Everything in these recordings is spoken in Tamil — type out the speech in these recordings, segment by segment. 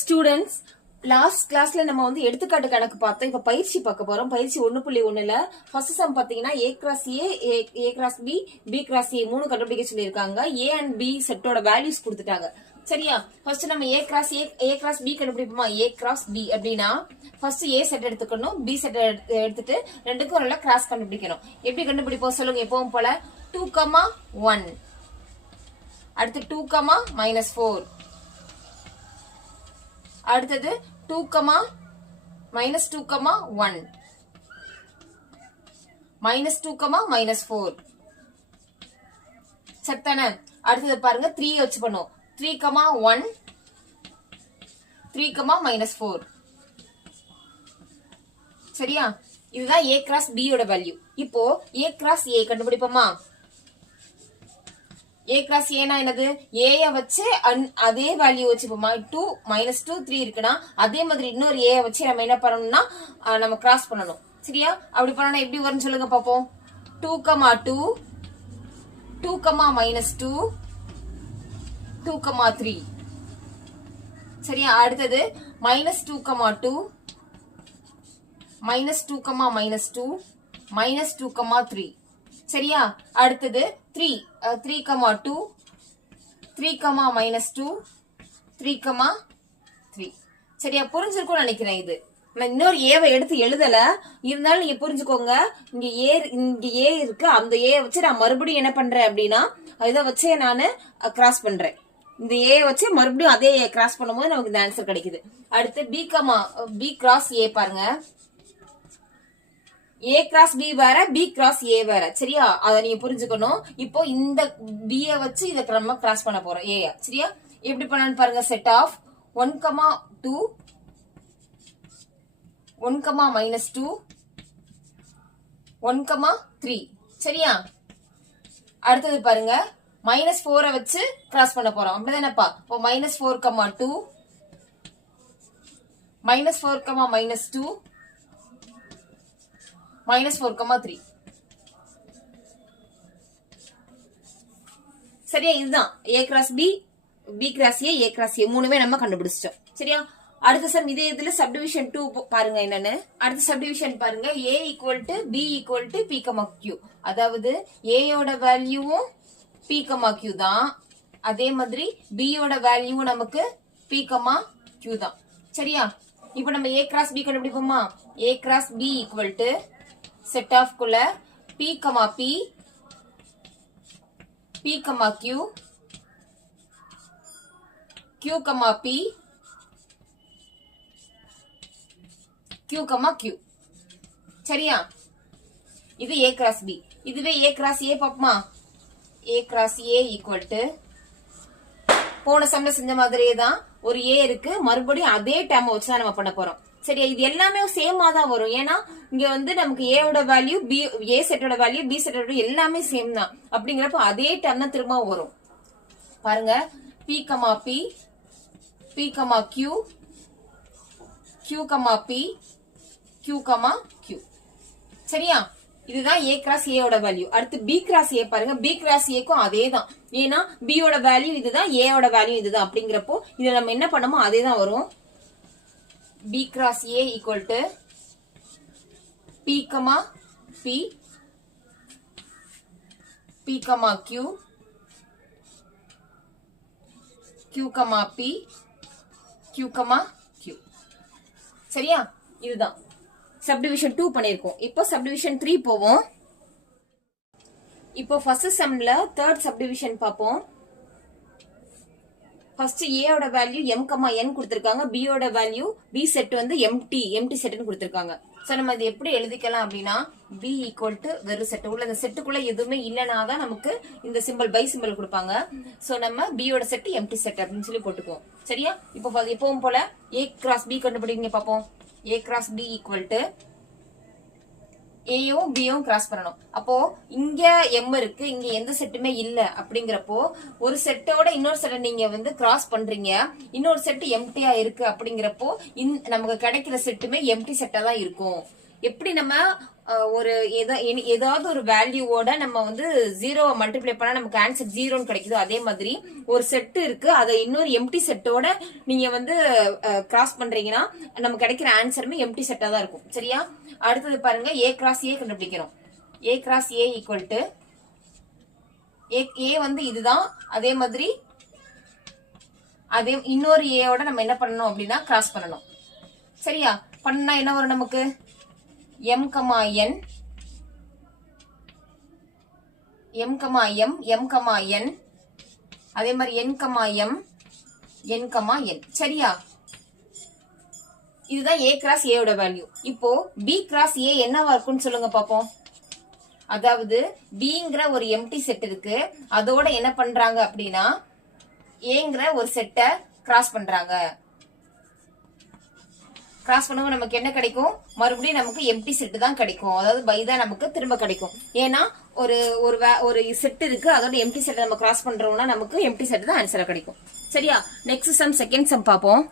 ஸ்டூடெண்ட்ஸ், லாஸ்ட் கிளாஸ்ல நம்ம வந்து எடுத்துக்காட்டு கணக்கு பார்த்தோம். இப்ப பயிற்சி பார்க்க போறோம். பயிற்சி 1.1ல ஃபர்ஸ்ட் சம் பாத்தீங்கன்னா A cross A cross B cross A 3 கண்டுபிடிக்க சொல்லியிருக்காங்க. ஏ அண்ட் பி செட்டோட வேல்யூஸ் கொடுத்துட்டாங்க. சரியா? ஃபர்ஸ்ட் நம்ம ஏ கிராஸ் பி கண்டுபிடிப்போமா? ஏ கிராஸ் பி அப்படின்னா ஃபர்ஸ்ட் ஏ செட் எடுத்துக்கணும், பி செட் எடுத்துட்டு ரெண்டுக்கும் ஒரு கிராஸ் கண்டுபிடிக்கணும். எப்படி கண்டுபிடிப்போம் சொல்லுங்க? எப்பவும் போல 2,1 அடுத்து 2,-4 அடுத்தது 2,-2,1 -2,-4 சத்தானே? அடுத்தது பாருங்க 3 வச்சு பண்ணும். 3,1 3,-4 சரியா? இதுதான் ஏ கிராஸ் பி யோட வேல்யூ. இப்போ A cross A கண்டுபிடிப்போமா? A cross ஏனா என்னது? ஏ வச்சு அதே வேல்யூ வச்சுப்போமா? 2 -2 3 இருக்குன்னா அதே மாதிரி இன்னொரு ஏ வச்சு நம்ம என்ன பண்ணணும்னா நம்ம கிராஸ் பண்ணணும். சரியா? அப்படி பண்ணா எப்படி வரும்னு சொல்லுங்க பாப்போம். 2,2 2,-2 2,3 சரியா? அடுத்தது -2,2 -2,-2 -2,3 சரியா? அடுத்தது 3,2 3,-2 3,3 சரியா? புரிஞ்சிருக்கும்னு நினைக்கிறேன். இது நான் இன்னொரு ஏவை எடுத்து எழுதல, இருந்தாலும் நீங்க புரிஞ்சுக்கோங்க. இங்க ஏ இருக்கு, அந்த ஏ வச்சு நான் மறுபடியும் என்ன பண்றேன் அப்படின்னா இதை வச்சு நான் கிராஸ் பண்றேன். இந்த ஏ வச்சு மறுபடியும் அதே ஏ கிராஸ் பண்ணும்போது நமக்கு இந்த ஆன்சர் கிடைக்குது. அடுத்து பி கிராஸ் ஏ பாருங்க. ஏ கிராஸ் பி வேற, பி கிராஸ் ஏ வேற. சரியா? அத நீங்க புரிஞ்சுக்கணும். இப்போ இந்த பி வச்சு இத நம்ம கிராஸ் பண்ண போறோம் ஏ. சரியா? எப்படி பண்ணலாம்னு பாருங்க. செட் ஆஃப் 1,2 1,-2 1,3 சரியா? அடுத்தது பாருங்க -4 வச்சு கிராஸ் பண்ண போறோம். அப்படிதானப்பா? இப்போ -4,2 -4,-2 -4,3 சரியா? இதுதான் A cross B, B cross A cross A மூணுமே நம்ம கண்டுபிடிச்சிட்டோம். சரியா? அடுத்த சம் இதே இதுல சப்டிவிஷன் 2 பாருங்க என்னன்னு. அடுத்த சப்டிவிஷன் பாருங்க. A = B = P, Q. அதாவது A யோட வேல்யூவும் P, Q தான். அதே மாதிரி B யோட வேல்யூவும் நமக்கு P, Q தான். சரியா? இப்போ நம்ம A கிராஸ் B கண்டுபிடிப்போமா? A cross B = set of குள்ள P, P, Q, Q, P, Q, Q சரியா? இது A கிராஸ் B. இதுவே A கிராஸ் A பாப்போமா? A கிராஸ் A = போன சம்ல செஞ்ச மாதிரியே தான். ஒரு A இருக்கு, மறுபடியும் அதே டேர்ம் வச்சு தான் நம்ம பண்ண போறோம். சரியா? இது எல்லாமே சேமா தான் வரும். ஏன்னா இங்க வந்து நமக்கு A ஓட வேல்யூ A செட்டோட வேல்யூ B செட்டோட எல்லாமே சேம் தான். அப்படிங்கிறப்ப அதே டேர்ம் தான் திரும்ப வரும். பாருங்க P, P, Q, Q, P, Q, Q சரியா? இதுதான் A கிராஸ் A ஓட வேல்யூ. அடுத்து B கிராஸ் A பாருங்க. B கிராஸ் A க்கும் அதே தான். ஏன்னா B ஓட வேல்யூ இதுதான், A ஓட வேல்யூ இதுதான். அப்படிங்கிறப்போ இத நம்ம என்ன பண்ணமோ அதே தான் வரும். B cross A = P, P, P, Q, Q, P, Q, Q சரியா? இதுதான் சப்டிவிஷன் 2 பண்ணிருக்கோம். இப்போ சப்டிவிஷன் 3 போவோம். இப்போ ஃபர்ஸ்ட் சம்ல தேர்ட் சப்டிவிஷன் பாப்போம். ஃபர்ஸ்ட் A ஓட வேல்யூ M, N கொடுத்திருக்காங்க. B ஓட வேல்யூ B செட் வந்து எம்டி செட்னு கொடுத்திருக்காங்க. சோ நம்ம இது எப்படி எழுதிக்கலாம் அப்படின்னா B = வெறும் செட். உள்ள இந்த செட்டுக்குள்ள எதுவுமே இல்லனா தான் நமக்கு இந்த சிம்பல் பை சிம்பல் கொடுப்பாங்க. சோ நம்ம B யோட செட் எம்டி செட் அப்படின்னு சொல்லி போட்டுக்குவோம். சரியா? இப்போ எப்பவும் போல A கிராஸ் B கண்டுபிடிங்க பாப்போம். A கிராஸ் B = ஏயும் பியும் கிராஸ் பண்ணணும். அப்போ இங்க M இருக்கு, இங்க எந்த செட்டுமே இல்ல. அப்படிங்கிறப்போ ஒரு செட்டோட இன்னொரு செட்டை நீங்க வந்து கிராஸ் பண்றீங்க, இன்னொரு செட் எம்டியா இருக்கு. அப்படிங்கிறப்போ நமக்கு கிடைக்கிற செட்டுமே எம்டி செட்டா தான் இருக்கும். எப்படி நம்ம ஒரு ஏதாவது ஒரு வேல்யூவோட நம்ம வந்து 0 மல்டிப்ளை பண்ணா நமக்கு ஆன்சர் 0ன்னு கிடைக்குதோ அதே மாதிரி ஒரு செட் இருக்கு, அதை இன்னொரு எம்டி செட்டோட நீங்க வந்து கிராஸ் பண்றீங்கன்னா நமக்கு கிடைக்கிற ஆன்சருமே எம்டி செட்டா தான் இருக்கும். சரியா? அடுத்தது பாருங்க, ஏ கிராஸ் ஏ கண்டுபிடிக்கிறோம். A cross A equal to A வந்து இதுதான், அதே மாதிரி அதே இன்னொரு ஏவோட நம்ம என்ன பண்ணணும் அப்படின்னா கிராஸ் பண்ணணும். சரியா? பண்ணா என்ன வரும் நமக்கு? m, n m, m, m, n அதே மாதிரி n, m, n, n. சரியா? இதுதான் a கிராஸ் a ஓட வேல்யூ. இப்போ b கிராஸ் a என்னவா இருக்கும்னு சொல்லுங்க பாப்போம். அதாவது bங்கிற ஒரு எம்டி செட் இருக்கு, அதோட என்ன பண்றாங்க அப்படின்னா ஏங்கிற ஒரு செட்டை கிராஸ் பண்றாங்க. கிராஸ் பண்ணும்போது நமக்கு என்ன கிடைக்கும்? மறுபடியும் நமக்கு எம்டி செட் தான் கிடைக்கும். அதாவது பை தான் நமக்கு திரும்ப கிடைக்கும். ஏன்னா ஒரு செட் இருக்கு, அதோட எம்டி செட் நம்ம கிராஸ் பண்றோம்னா நமக்கு எம்டி செட் தான் ஆன்சரா கிடைக்கும். சரியா? நெக்ஸ்ட் சம், செகண்ட் சம் பாப்போம்.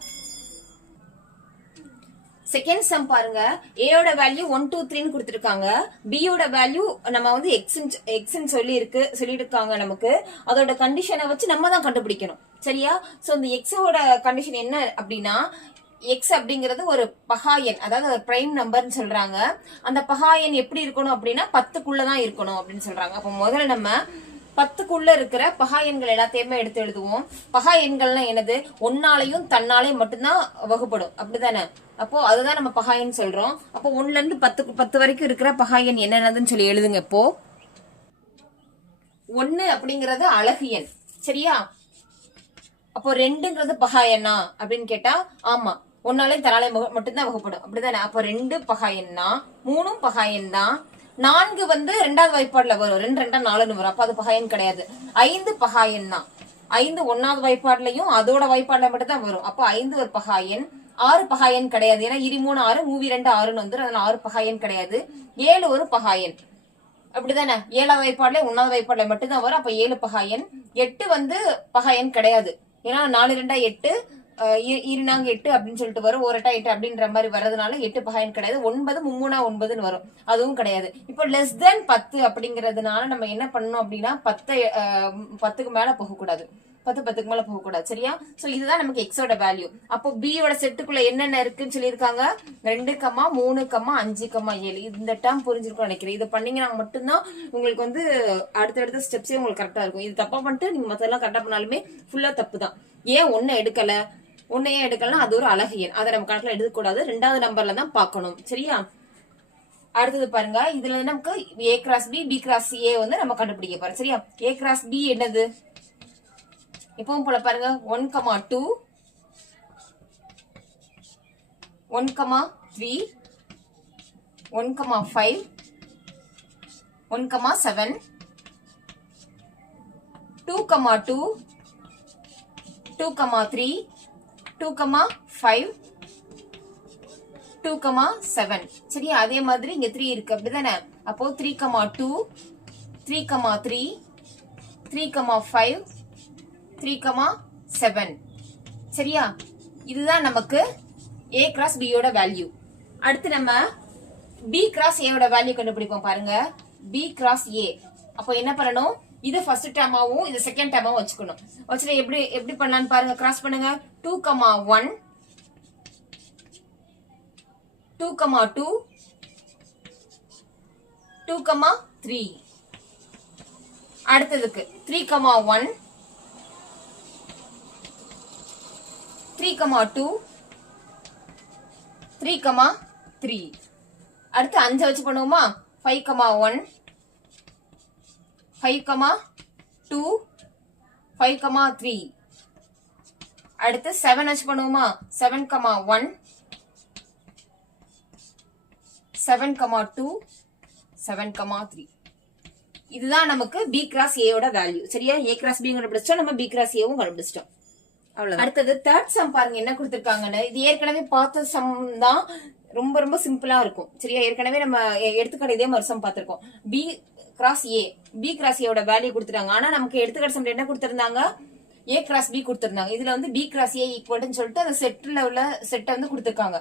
செகண்ட் சம் பாருங்க, ஏயோட வேல்யூ 1 2 3 கொடுத்திருக்காங்க, பியோட வேல்யூ நம்ம வந்து எக்ஸ்ன்னு சொல்லியிருக்காங்க. நமக்கு அதோட கண்டிஷனை வச்சு நம்ம தான் கண்டுபிடிக்கணும். சரியா? சோ இந்த எக்ஸோட கண்டிஷன் என்ன அப்படின்னா, எக்ஸ் அப்படிங்கிறது ஒரு பகா எண், அதாவது ஒரு பிரைம் நம்பர்னு சொல்றாங்க. அந்த பகா எண் எப்படி இருக்கணும் அப்படின்னா 10க்குள்ளதான் இருக்கணும் அப்படின்னு சொல்றாங்க. அப்ப முதல்ல நம்ம 10க்குள்ள இருக்கிற பகா எண்கள் எல்லாத்தையுமே எடுத்து எழுதுவோம். பகா எண்கள்னா என்னது? ஒன்னாலையும் தன்னாலையும் மட்டும்தான் வகுப்படும், அப்படிதானே? அப்போ அதுதான் நம்ம பகா எண் சொல்றோம். அப்போ 1ல இருந்து 10 வரைக்கும் இருக்கிற பகா எண் என்னென்னதுன்னு சொல்லி எழுதுங்க. இப்போ 1 அப்படிங்கறது அலகு எண். சரியா? அப்போ 2ங்கிறது பகா எண்ணா அப்படின்னு கேட்டா ஆமா, ஒன்னாலையும் தன்னாலையும் மட்டும்தான் வகுப்படும், அப்படிதானே? அப்போ 2 பகா எண்ணா, 3 பகா எண் தான். 4 வந்து 2வது வாய்ப்பாடுல வரும், 2 2 4ன்னு வரும், அப்ப அது பகா எண் கிடையாது. 5 பகா எண் தான். 5 1வது வாய்ப்பாடுலயும் அதோட வாய்ப்பாடுல மட்டும் தான் வரும், அப்போ 5 ஒரு பகா எண். 6 பகா எண் கிடையாது, ஏன்னா 3 6 மூவி 2 6ன்னு வந்துடும், அதனால 6 பகா எண் கிடையாது. 7 ஒரு பகா எண், அப்படிதானே? 7வது வாய்ப்பாடுல 1வது வாய்ப்பாடுல மட்டும் தான் வரும், அப்ப 7 பகா எண். 8 வந்து பகா எண் கிடையாது, ஏன்னா 4 2 8 2 8 அப்படின்னு சொல்லிட்டு வரும், 1 8 8 அப்படின்ற மாதிரி வர்றதுனால 8 பகா எண் கிடையாது. 9 3 9ன்னு வரும், அதுவும் கிடையாது. இப்போ லெஸ் தென் 10 அப்படிங்கறதுனால நம்ம என்ன பண்ணணும் அப்படின்னா 10க்கு மேல போகக்கூடாது, 10க்கு மேல போகக்கூடாது. சரியா? சோ இதுதான் நமக்கு எக்ஸோட வேல்யூ. அப்போ பியோட செட்டுக்குள்ள என்னென்ன இருக்குன்னு சொல்லியிருக்காங்க, 2, 3, 5, 7. இந்த டேர்ம் புரிஞ்சிருக்கும் நினைக்கிறேன். இதை பண்ணீங்கன்னா மட்டும்தான் உங்களுக்கு வந்து அடுத்தடுத்த ஸ்டெப்ஸே உங்களுக்கு கரெக்டா இருக்கும். இது தப்பா பண்ணிட்டு நீங்க மத்தெல்லாம் கரெக்டா பண்ணாலுமே ஃபுல்லா தப்பு தான். ஏன் 1 எடுக்கல? 1 ஏன் எடுக்கலாம்? அது ஒரு அலகு எண், அதை நம்ம கணக்குல எடுக்கக்கூடாது, 2வது நம்பர்ல தான் பார்க்கணும். சரியா? அடுத்தது பாருங்க, இதுல நமக்கு A cross B, B cross A வந்து நம்ம கண்டுபிடிக்க போறோம். சரியா? ஏ கிராஸ் பி என்னது? இப்பவும் போல பாருங்க, 1, 2, 1, 3, 1, 5, 1, 7, 2, 2, 2, 3, 2, 5, 2, 7. சரியா? அதே மாதிரி இங்க 3 இருக்கு, அப்படிதானே? அப்போ 3, 2, 3, 3, 3, 5, 3, 7. சரியா? இதுதான் நமக்கு A கிராஸ் B யோட வேல்யூ. அடுத்து நம்ம B கிராஸ் A யோட வேல்யூ கண்டுபிடிப்போம். பாருங்க, B கிராஸ் A. அப்போ என்ன பண்ணணும்? இது ஃபர்ஸ்ட் டேர்மாவும் இது செகண்ட் டேர்மாவும் வச்சுக்கணும். வச்சுட்டு எப்படி பண்ணலான்னு பாருங்க. கிராஸ் பண்ணுங்க. 2, 1, 2, 2, 2, 3. அடுத்ததுக்கு 3, 1, 3, 2, 3, 3. அடுத்து 5 வச்சு பண்ணுவோமா? 5, 1, 5, 2, 5, 3. அடுத்து 7 வச்சு பண்ணுவோமா? 7, 1, 7, 2, 7, 3. இதுதான் நமக்கு B கிராஸ் A யோட வேல்யூ. சரியா? A கிராஸ் B கண்டுபிடிச்சோம், நம்ம B கிராஸ் A வும் கண்டுபிடிச்சிட்டோம். அடுத்தது தேர்ட் சம் பாருங்க, என்ன கொடுத்திருக்காங்கன்னு. இது ஏற்கனவே பார்த்த சம் தான், ரொம்ப ரொம்ப சிம்பிளா இருக்கும். சரியா? ஏற்கனவே நம்ம எடுத்துக்காட்டு இதே மாதிரி சம் பார்த்திருக்கோம். B cross A, B cross A யோட வேல்யூ கொடுத்துட்டாங்க. ஆனா நமக்கு எடுத்துக்காட்டு சம் என்ன கொடுத்திருந்தாங்க? A கிராஸ் B கொடுத்திருந்தாங்க. இதுல வந்து B கிராஸ் A ஈக்குவல்னு சொல்லிட்டு அந்த செட்ல உள்ள செட்டை வந்து கொடுத்திருக்காங்க.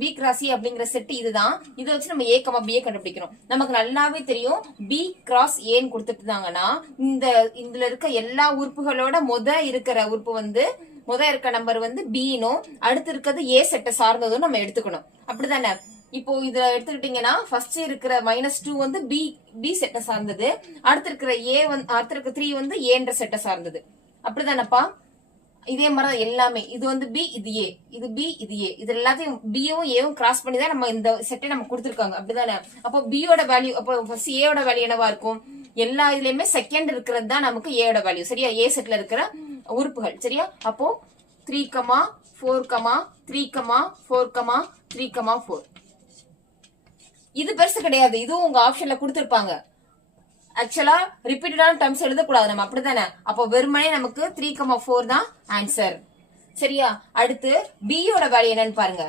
பி கிராஸ் ஏ அப்படிங்கிற செட் இதுதான். இதை வச்சு நம்ம ஏ கமா பிஏ கண்டுபிடிக்கிறோம். நமக்கு நல்லாவே தெரியும் பி கிராஸ் ஏன்னு கொடுத்துட்டாங்கன்னா இதுல இருக்க எல்லா உறுப்புகளோட இருக்கிற உறுப்பு வந்து இருக்க நம்பர் வந்து பின்னும் அடுத்து இருக்கிறது ஏ செட்டை சார்ந்ததும் நம்ம எடுத்துக்கணும். அப்படிதானே? இப்போ இதுல எடுத்துக்கிட்டீங்கன்னா ஃபர்ஸ்ட் இருக்கிற -2 வந்து பி செட்டை சார்ந்தது, அடுத்து இருக்கிற அடுத்து இருக்க 3 வந்து ஏன்ற செட்டை சார்ந்தது. அப்படிதானப்பா? இதே மாதிரி எல்லாமே இது வந்து பி, இது ஏ, இது பி, இது ஏ, இது எல்லாத்தையும் பியும் ஏவும் கிராஸ் பண்ணி தான் நம்ம இந்த செட்டை நம்ம கொடுத்துருக்காங்க. அப்படிதானே? அப்போ பியோட வேல்யூ, அப்போ ஃபர்ஸ்ட் ஏயோட வேல்யூ என்னவா இருக்கும்? எல்லா இதுலயுமே செகண்ட் இருக்கிறது தான் நமக்கு ஏயோட வேல்யூ. சரியா? ஏ செட்ல இருக்கிற உறுப்புகள். சரியா? அப்போ 3, 4, 3, 4, 3, 4. இது பெருசு கிடையாது. இதுவும் உங்க ஆப்ஷன்ல கொடுத்திருப்பாங்க. ஆக்சுவலா ரிப்பீட்டடான டர்ம்ஸ் எழுதக்கூடாது நம்ம. அப்படித்தானே? அப்போ வெறுமனே நமக்கு 3, 4 தான் ஆன்சர். சரியா? அடுத்து பியோட வேல்யூ என்னன்னு பாருங்க.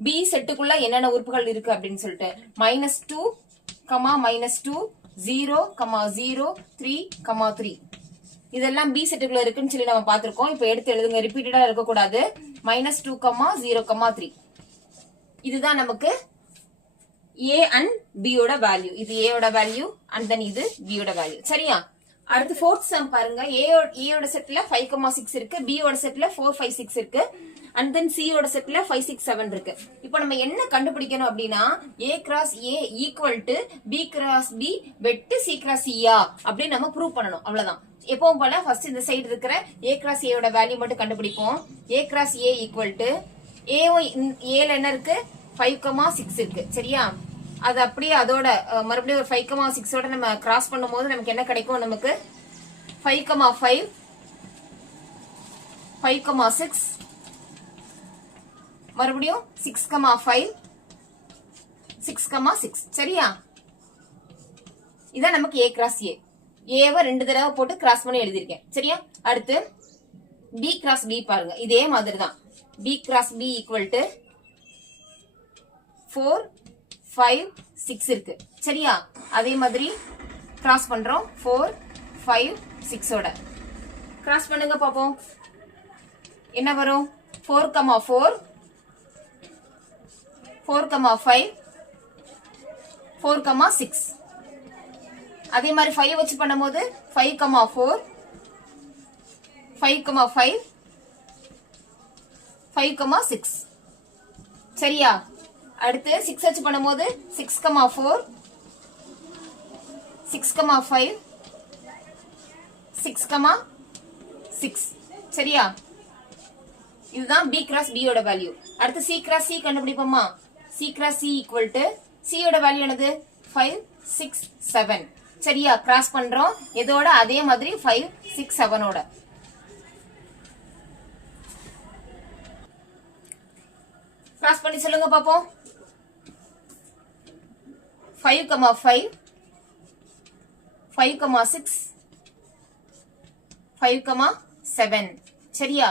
பி செட்டுக்குள்ள என்னென்ன உறுப்புகள் இருக்கு அப்படின்னு சொல்லிட்டு -2, -2, 0, 0, 3, 3 இதெல்லாம் பி செட்டுக்குள்ள இருக்குன்னு சொல்லி நம்ம பாத்திருக்கோம். இப்ப எடுத்து எழுதுங்க. ரிப்பீட்டடா இருக்கக்கூடாது. -2, 0, 3 இதுதான் நமக்கு A and B ஓட வேல்யூ. இது A ஓட வேல்யூ and then இது B ஓட வேல்யூ. சரியா? அடுத்து ஃபோர்த் சம் பாருங்க. A ஓட செட்ல 5, 6 இருக்கு, B ஓட செட்ல 4, 5, 6 இருக்கு, and then C ஓட செட்ல 5, 6, 7 இருக்கு. இப்போ நம்ம என்ன கண்டுபிடிக்கணும் அப்படின்னா A cross A equal to B cross B வெட்டு C cross C அப்படின்னு நம்ம ப்ரூவ் பண்ணணும். அவ்வளவுதான். எப்பவும் போல ஃபர்ஸ்ட் இந்த சைடு இருக்கிற A cross A ஓட வேல்யூ மட்டும் கண்டுபிடிப்போம். A cross A equal to A ல என்ன இருக்கு? 5, 6 இருக்கு. சரியா? அது அப்படியே அதோட மறுபடியும் ஒரு 5, 6 ஓட நம்ம கிராஸ் பண்ணும்போது நமக்கு என்ன கிடைக்கும்? நமக்கு 5, 5, 5, 6 மறுபடியும் 6, 5, 6, 6. சரியா? இதான் நமக்கு A கிராஸ் A. ஏவை 2 தடவை போட்டு கிராஸ் பண்ணி எழுதியிருக்கேன். சரியா? அடுத்து B கிராஸ் B பாருங்க. இதே மாதிரி தான். B cross B equal to 4, 5, 6 இருக்கு. சரியா? அதே மாதிரி கிராஸ் பண்றோம். 4, 5, 6 ஓட கிராஸ் பண்ணுங்க பாப்போம். என்ன வரும்? 4, 4, 4, 5, 4, 6. அதே மாதிரி 5 வச்சு பண்ணும்போது 5, 4, 5, 5, 5, 6. சரியா? அடுத்து 6 வச்சு பண்ணும்போது 6, 4, 6, 5, 6, 6. சரியா? இதுதான் B கிராஸ் B ஓட வேல்யூ. அடுத்து C cross C கண்டுபிடிப்போமா? C cross C equal to C ஓட வேல்யூ என்னது? 5, 6, 7. சரியா? கிராஸ் பண்றோம். இதோட அதே மாதிரி 5, 6, 7 ஓட கிராஸ் பண்ணி சொல்லுங்க பாப்போம். 5, 5, 5, 6, 5, 7. சரியா?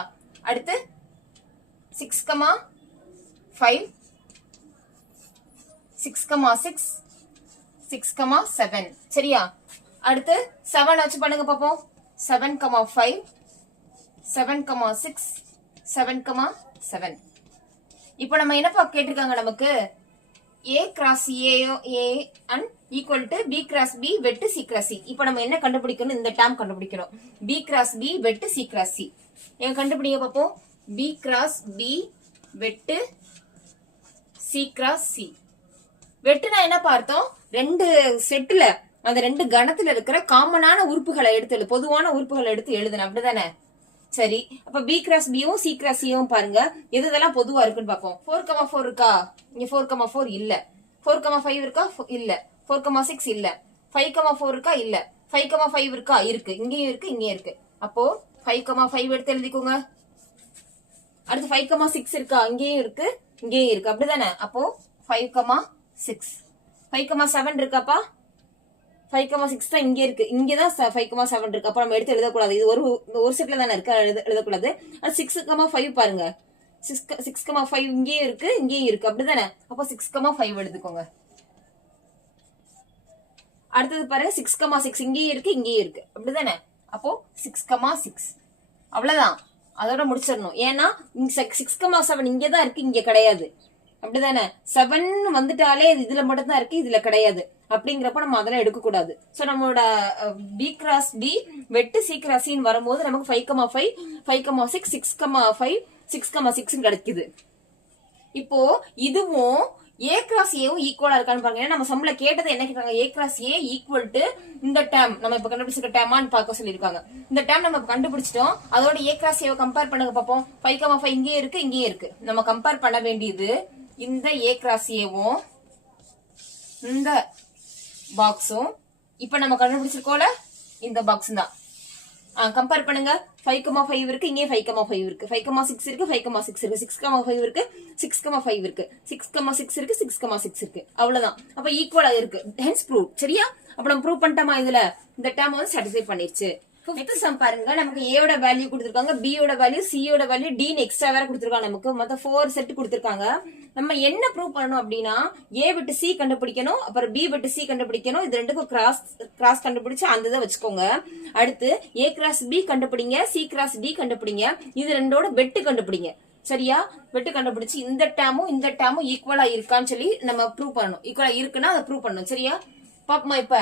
அடுத்து 6, 5, 6, 6, 7. சரியா? அடுத்து 7 வச்சு பண்ணுங்க பாப்போம். 7, 5, 7, 6, 7, 7. இப்போ நம்ம என்னப்பா கேட்டிருக்காங்க? நமக்கு A cross A and equal to B cross B வெட்டு C கிராஸ் C. இப்போ நம்ம என்ன கண்டுபிடிக்கணும்? இந்த டேர்ம் கண்டுபிடிக்கணும். B கிராஸ் B வெட்டு C கிராஸ் C. எங்க கண்டுபிடிங்க பாப்போம். B கிராஸ் B வெட்டு C கிராஸ் C. வெட்டுனா என்ன பார்த்தோம்? 2 செட்ல அந்த 2 கணத்துல இருக்கிற காமனான உறுப்புகளை எடுத்து பொதுவான உறுப்புகளை எடுத்து எழுதணும். அப்படிதானே? சரி, அப்ப B கிராஸ் Bயும் C கிராஸ் Cயும் பாருங்க. எதெல்லாம் பொதுவா இருக்குன்னு பாப்போம். 4, 4 இருக்கா? இங்க 4, 4 இல்ல. 4, 5 இருக்கா? இல்ல. 4, 6 இல்ல. 5, 4 இருக்கா? இல்ல. 5, 5 இருக்கா? இருக்கு. இங்கேயும் இருக்கு, இங்கேயும் இருக்கு. அப்போ 5, 5 எடுத்து எழுதிக்கோங்க. அடுத்து 5, 6 இருக்கா? இங்கேயும் இருக்கு, இங்கேயும் இருக்கு. அப்படிதானே? அப்போ 5, 6. 5, 7 இருக்காப்பா? 5, 6 தான் இங்க இருக்கு. இங்கதான் 5, 7 இருக்கு. அப்ப நம்ம எடுத்து எழுதக்கூடாது. இது ஒரு செட்ல தானே இருக்கு, எழுதக்கூடாது. 6, 5 பாருங்க. 6, 5 இங்கேயும் இருக்கு, இங்கேயும் இருக்கு. அப்படிதானே? அப்போ 6, 5 எடுத்துக்கோங்க. அடுத்தது பாருங்க. 6, 6 இங்கேயும் இருக்கு, இங்கேயும் இருக்கு. அப்படிதானே? அப்போ 6, 6. அவ்வளவுதான். அதோட முடிச்சிடணும். ஏன்னா 6,7 இங்கதான் இருக்கு, இங்க கிடையாது. அப்படிதானே? 7 வந்துட்டாலே இதுல மட்டும் தான் இருக்கு, இதுல கிடையாது. அப்படிங்கிறப்ப நம்ம அதெல்லாம் எடுக்க கூடாது. சோ நம்மளோட B கிராஸ் B வெட்டு C கிராஸ் C வரும்போது நமக்கு 5,5 5,6 6,5 6,6 கிடைக்குது. இப்போ இதுவும் A கிராஸ் ஏவும் ஈக்குவலா இருக்கான்னு பாருங்க. ஏன்னா நம்ம சம்ல கேட்டது என்ன கேட்டாங்க, A cross A equal to இந்த டேர்ம் நம்ம இப்ப கண்டுபிடிச்சிருக்க டேர்மான்னு பார்க்க சொல்லியிருக்காங்க. இந்த டேர்ம் நம்ம கண்டுபிடிச்சிட்டோம். அதோட A கிராஸ் ஏவை கம்பேர் பண்ணுங்க பாப்போம். 5,5 இங்கே இருக்கு, இங்கே இருக்கு. நம்ம கம்பேர் பண்ண வேண்டியது இந்த A கிராஸ் ஏவும் இந்த பாக்ஸும் இப்ப நம்ம கண்டுபிடிச்சிருக்கோம்ல இந்த பாக்ஸ் தான். கம்பேர் பண்ணுங்க. 5,5 இருக்கு, இங்கே 5,5 இருக்கு, 5,6 இருக்கு, 5,6 இருக்கு, 6,5 இருக்கு, 6,5 இருக்கு, 6,6 இருக்கு, 6,6 இருக்கு. அவ்வளவுதான். அப்ப ஈக்குவலா இருக்கு. Hence prove. சரியா? அப்ப நம்ம ப்ரூவ் பண்ணிட்டோமா? இதுல இந்த டேர்ம் வந்து சாட்டிஸ்ஃபை பண்ணிருச்சு. ஃபிஃப்த் சம் பாருங்க. நமக்கு A யோட வேல்யூ கொடுத்திருக்காங்க, B யோட வேல்யூ, C யோட வேல்யூ, D எக்ஸ்ட்ரா வேற கொடுத்திருக்காங்க. நமக்கு மொத்தம் 4 செட் கொடுத்திருக்காங்க. நம்ம என்ன ப்ரூவ் பண்ணணும் அப்படின்னா A விட்டு C கண்டுபிடிக்கணும், அப்புறம் B விட்டு C கண்டுபிடிக்கணும். இது ரெண்டுக்கும் கிராஸ் கண்டுபிடிச்சு அந்த இதை வச்சுக்கோங்க. அடுத்து A கிராஸ் B கண்டுபிடிங்க, C கிராஸ் D கண்டுபிடிங்க. இது ரெண்டோட வெட்டு கண்டுபிடிங்க. சரியா? வெட்டு கண்டுபிடிச்சு இந்த டேமும் ஈக்குவலா இருக்கான்னு சொல்லி நம்ம ப்ரூவ் பண்ணணும். ஈக்குவலா இருக்குன்னா அதை ப்ரூவ் பண்ணணும். சரியா? பாப்போமா? இப்ப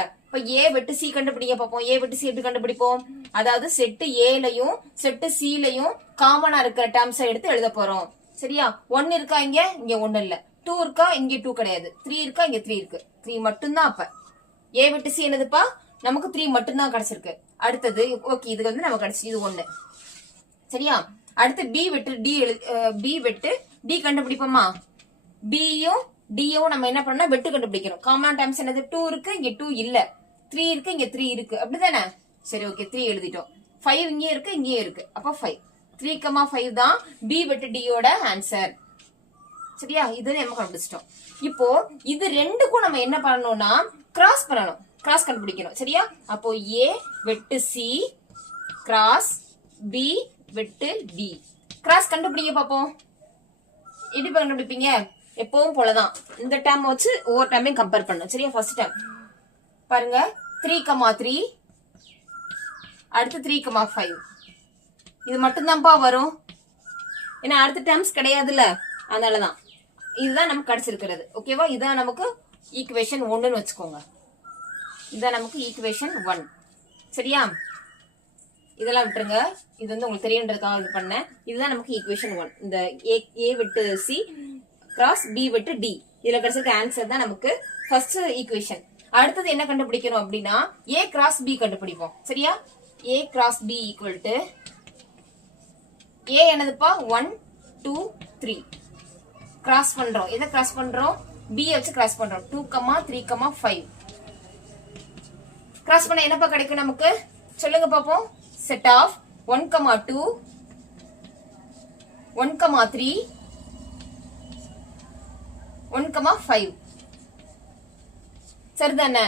A வெட்டு C கண்டுபிடிங்க பாப்போம். A வெட்டு C எப்படி கண்டுபிடிப்போம்? அதாவது செட்டு Aலயும் செட்டு Cலயும் காமனா இருக்கிற டேர்ம்ஸ் எடுத்து எழுத போறோம். சரியா? 1 இருக்கா இங்க 1 இல்ல. 2 இருக்கா இங்க 2 கிடையாது. 3 இருக்கா இங்க 3 இருக்கு. 3 மட்டும்தான். அப்ப A வெட்டு C என்னதுப்பா? நமக்கு 3 மட்டும்தான் கிடைச்சிருக்கு. அடுத்தது ஓகே, இது வந்து நமக்கு கிடைச்சு இது 1. சரியா? அடுத்து B வெட்டு D கண்டுபிடிப்போமா? Bயும் Dயும் நம்ம என்ன பண்ணா வெட்டு கண்டுபிடிக்கணும். காமன் டேர்ம்ஸ் என்னது? 2 இருக்கு, இங்க 2 இல்ல. 3 இருக்கு, இங்க 3 இருக்கு. அப்படிதானே? சரி, ஓகே, 3 எழுதிட்டோம். 5 இங்க இருக்கு, இங்கேயும் இருக்கு. அப்ப 5 3,5 தான் B வெட்டு D யோட ஆன்சர். சரியா? இது நம்ம கண்டுபிடிச்சிட்டோம். இப்போ இது ரெண்டுக்கும் நம்ம என்ன பண்ணணும்னா கிராஸ் பண்ணணும், கிராஸ் கண்டுபிடிக்கணும். சரியா? அப்போ A வெட்டு C கிராஸ் B வெட்டு D கிராஸ் கண்டுபிடிங்க பாப்போம். எப்படி கண்டுபிடிப்பீங்க? எப்பவும் போலதான் இந்த டேர்ம் வச்சு ஒவ்வொரு டைமையும் கம்பேர் பண்ணணும். சரியா? ஃபர்ஸ்ட் டைம் பாருங்க. 3,3 அடுத்து 3,5 இது மட்டும்தான்ப்பா வரும். ஏன்னா அடுத்த டேர்ம்ஸ் கிடையாதுல்ல, அதனாலதான் இதுதான் நமக்கு கிடைச்சிருக்கிறது. ஓகேவா? இதுதான் நமக்கு ஈக்குவேஷன் 1ன்னு வச்சுக்கோங்க. இதுதான் நமக்கு ஈக்குவேஷன் 1. சரியா? இதெல்லாம் விட்டுருங்க. இது வந்து உங்களுக்கு தெரியன்றதுக்காக இது பண்ண. இதுதான் நமக்கு ஈக்குவேஷன் 1. இந்த A விட்டு C கிராஸ் B விட்டு D இதுல கிடைச்சிருக்க ஆன்சர் தான் நமக்கு ஃபர்ஸ்ட் ஈக்குவேஷன். அடுத்தது என்ன கண்டுபிடிக்கணும் அப்படின்னா A கிராஸ் B கண்டுபிடிப்போம். சரியா? A cross B equal to A என்னதுப்பா? 1 2 3 கிராஸ் பண்றோம். எதை கிராஸ் பண்றோம்? B வச்சு கிராஸ் பண்றோம். 2,3,5 கிராஸ் பண்ண என்னப்பா கிடைக்கும் நமக்கு? சொல்லுங்க பாப்போம். செட் ஆஃப் 1,2 1,3 1,5 சரிதானே?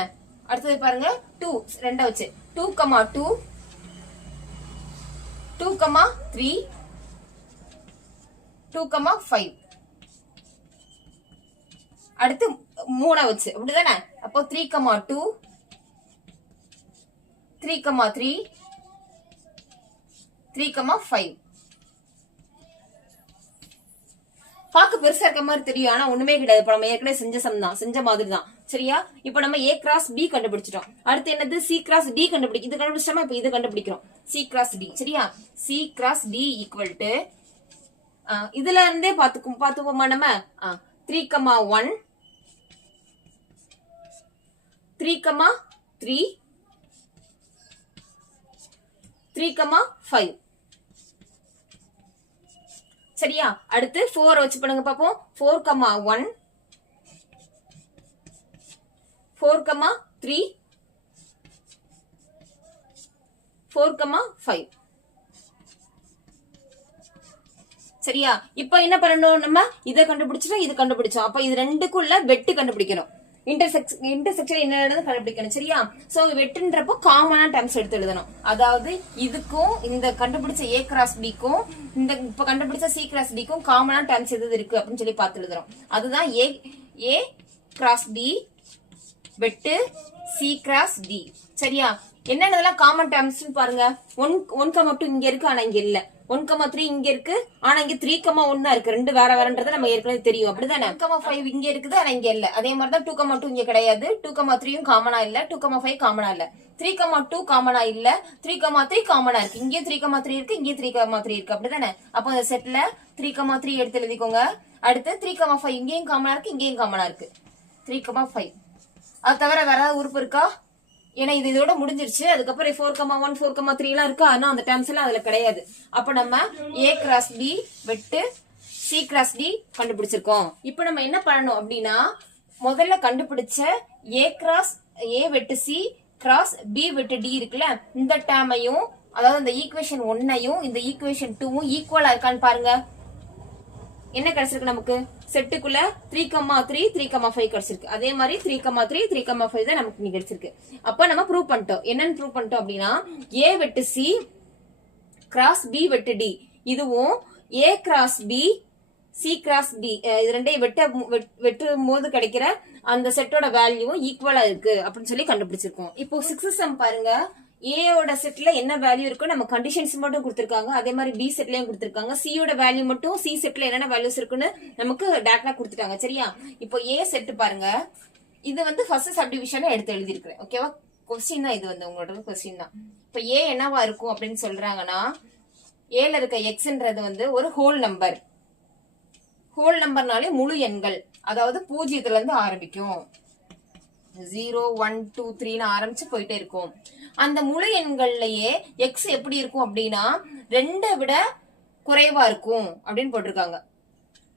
அடுத்தது பாருங்க 2 ரெண்டா வச்சு 2,2 2,3 2,5 அடுத்து 3 வச்சு. அப்படிதானே? அப்போ 3,2 3,3 3,5 பாக்க பெருசா இருக்க மாதிரி தெரியும், ஆனா ஒண்ணுமே கிடையாது. இப்ப நம்ம ஏற்கனவே செஞ்ச மாதிரி தான். சரியா? இப்ப நம்ம A கிராஸ் B கண்டுபிடிச்சிட்டோம். அடுத்து என்னது? C கிராஸ் D கண்டுபிடிக்கும். இது கண்டுபிடிச்சோமா? இப்ப இது கண்டுபிடிக்கிறோம். C cross D. சரியா? C cross D equal to இதுல இருந்தே பாத்துப்போமா நம்ம? 3,1 3,3 3,5 சரியா? அடுத்து 4 வச்சு பண்ணுங்க பாப்போம். 4,1 4,3 4,5 சரியா? இப்ப என்ன பண்ணணும்? நம்ம இதை கண்டுபிடிச்சிட்டோம், இது கண்டுபிடிச்சோம். அப்ப இது ரெண்டுக்குள்ள வெட்டு கண்டுபிடிக்கணும். இன்டர்செக்ஷன் என்ன கண்டுபிடிக்கணும். சரியா? சோ வெட்டுன்றப்போ காமனா டேர்ம்ஸ் எடுத்து எழுதணும். அதாவது இதுக்கும் இந்த கண்டுபிடிச்ச A கிராஸ் B க்கும் இந்த இப்ப கண்டுபிடிச்ச C கிராஸ் D க்கும் காமனா டேர்ம்ஸ் எது இருக்கு அப்படின்னு சொல்லி பார்த்து எழுதுறோம். அதுதான் A கிராஸ் D வெட்டு C கிராஸ் D. சரியா? என்னென்னதெல்லாம் காமன் டேர்ம்ஸ் பாருங்க. 1,2 இங்க இருக்கு, ஆனா இங்க இல்ல. 1,3 இங்க இருக்கு, ஆனா இங்க 3,1 தான் இருக்கு. ரெண்டு வேற வேறன்றது நம்ம ஏற்கனவே தெரியும், அப்படிதானே? 1,5 இங்க இருக்குது, ஆனா இங்க இல்ல. அதே மாதிரிதான் 2,2 இங்க கிடையாது, 2,3யும் காமனா இல்ல, 2,5 காமனா இல்ல, 3,2 காமனா இல்ல, 3,3 காமனா இருக்கு. இங்கே 3,3 இருக்கு, இங்கே 3,3 இருக்கு, அப்படிதானே? அப்போ இந்த செட்ல 3,3 எடுத்து எழுதிக்கோங்க. அடுத்து 3,5 இங்கேயும் காமனா இருக்கு, இங்கேயும் காமனா இருக்கு, 3,5. அது தவிர வேற ஏதாவது உறுப்பு இருக்கா? ஏன்னா இது இதோட முடிஞ்சிருச்சு. அதுக்கப்புறம் 4,1 4,3 எல்லாம் இருக்கு, ஆனா அந்த டேர்ம்ஸ் எல்லாம் அதுல கிடையாது. அப்ப நம்ம A கிராஸ் B வெட்டு C கிராஸ் D கண்டுபிடிச்சிருக்கோம். இப்ப நம்ம என்ன பண்ணணும் அப்படின்னா, முதல்ல கண்டுபிடிச்ச A கிராஸ் A வெட்டு C கிராஸ் B வெட்டு D இருக்குல்ல, இந்த டேர்மையும் அதாவது இந்த ஈக்குவேஷன் 1ஐயும் இந்த ஈக்குவேஷன் 2வும் ஈக்குவலா இருக்கான்னு பாருங்க. என்ன கிடைச்சிருக்கு நமக்கு? செட்டுக்குள்ள 3,3 3,5 கிடைச்சிருக்கு. அதே மாதிரி 3,3 3,5 தான் நமக்கு இங்க கிடைச்சிருக்கு. அப்ப நம்ம ப்ரூவ் பண்ணிட்டோம். என்னன்னு ப்ரூவ் பண்ணிட்டோம் அப்படின்னா, A வெட்டு C கிராஸ் B வெட்டு D, இதுவும் A cross B C cross D, இது ரெண்டையும் வெட்டும் போது கிடைக்கிற அந்த செட்டோட வேல்யூவும் ஈக்குவலா இருக்கு அப்படின்னு சொல்லி கண்டுபிடிச்சிருக்கோம். இப்போ 6th சம் பாருங்க. ஏயோட செட்ல என்ன வேல்யூ இருக்கோ நம்ம கண்டிஷன்ஸ் மட்டும் கொடுத்திருக்காங்க. அதே மாதிரி பி செட்லயும் கொடுத்திருக்காங்க. சியோட வேல்யூ மட்டும் சி செட்ல என்னென்ன வேல்யூஸ் இருக்குன்னு நமக்கு டேட்டா கொடுத்துட்டாங்க. சரியா? இப்போ ஏ செட் பாருங்க. இது வந்து ஃபர்ஸ்ட் சப்டிவிஷன் எடுத்து எழுதிருக்கிறேன். ஓகேவா? கொஸ்டின் தான் இது, வந்து உங்களோட கொஸ்டின் தான். இப்போ ஏ என்னவா இருக்கும் அப்படின்னு சொல்றாங்கன்னா, ஏல இருக்க எக்ஸ்ன்றது வந்து ஒரு ஹோல் நம்பர். ஹோல் நம்பர்னாலே முழு எண்கள், அதாவது 0ல இருந்து ஆரம்பிக்கும். 0 1 2 3 ஆரம்பிச்சு போயிட்டே இருக்கும். அந்த முழு எண்கள்லயே எக்ஸ் எப்படி இருக்கும் அப்படின்னா 2 விட குறைவா இருக்கும் அப்படின்னு போட்டிருக்காங்க.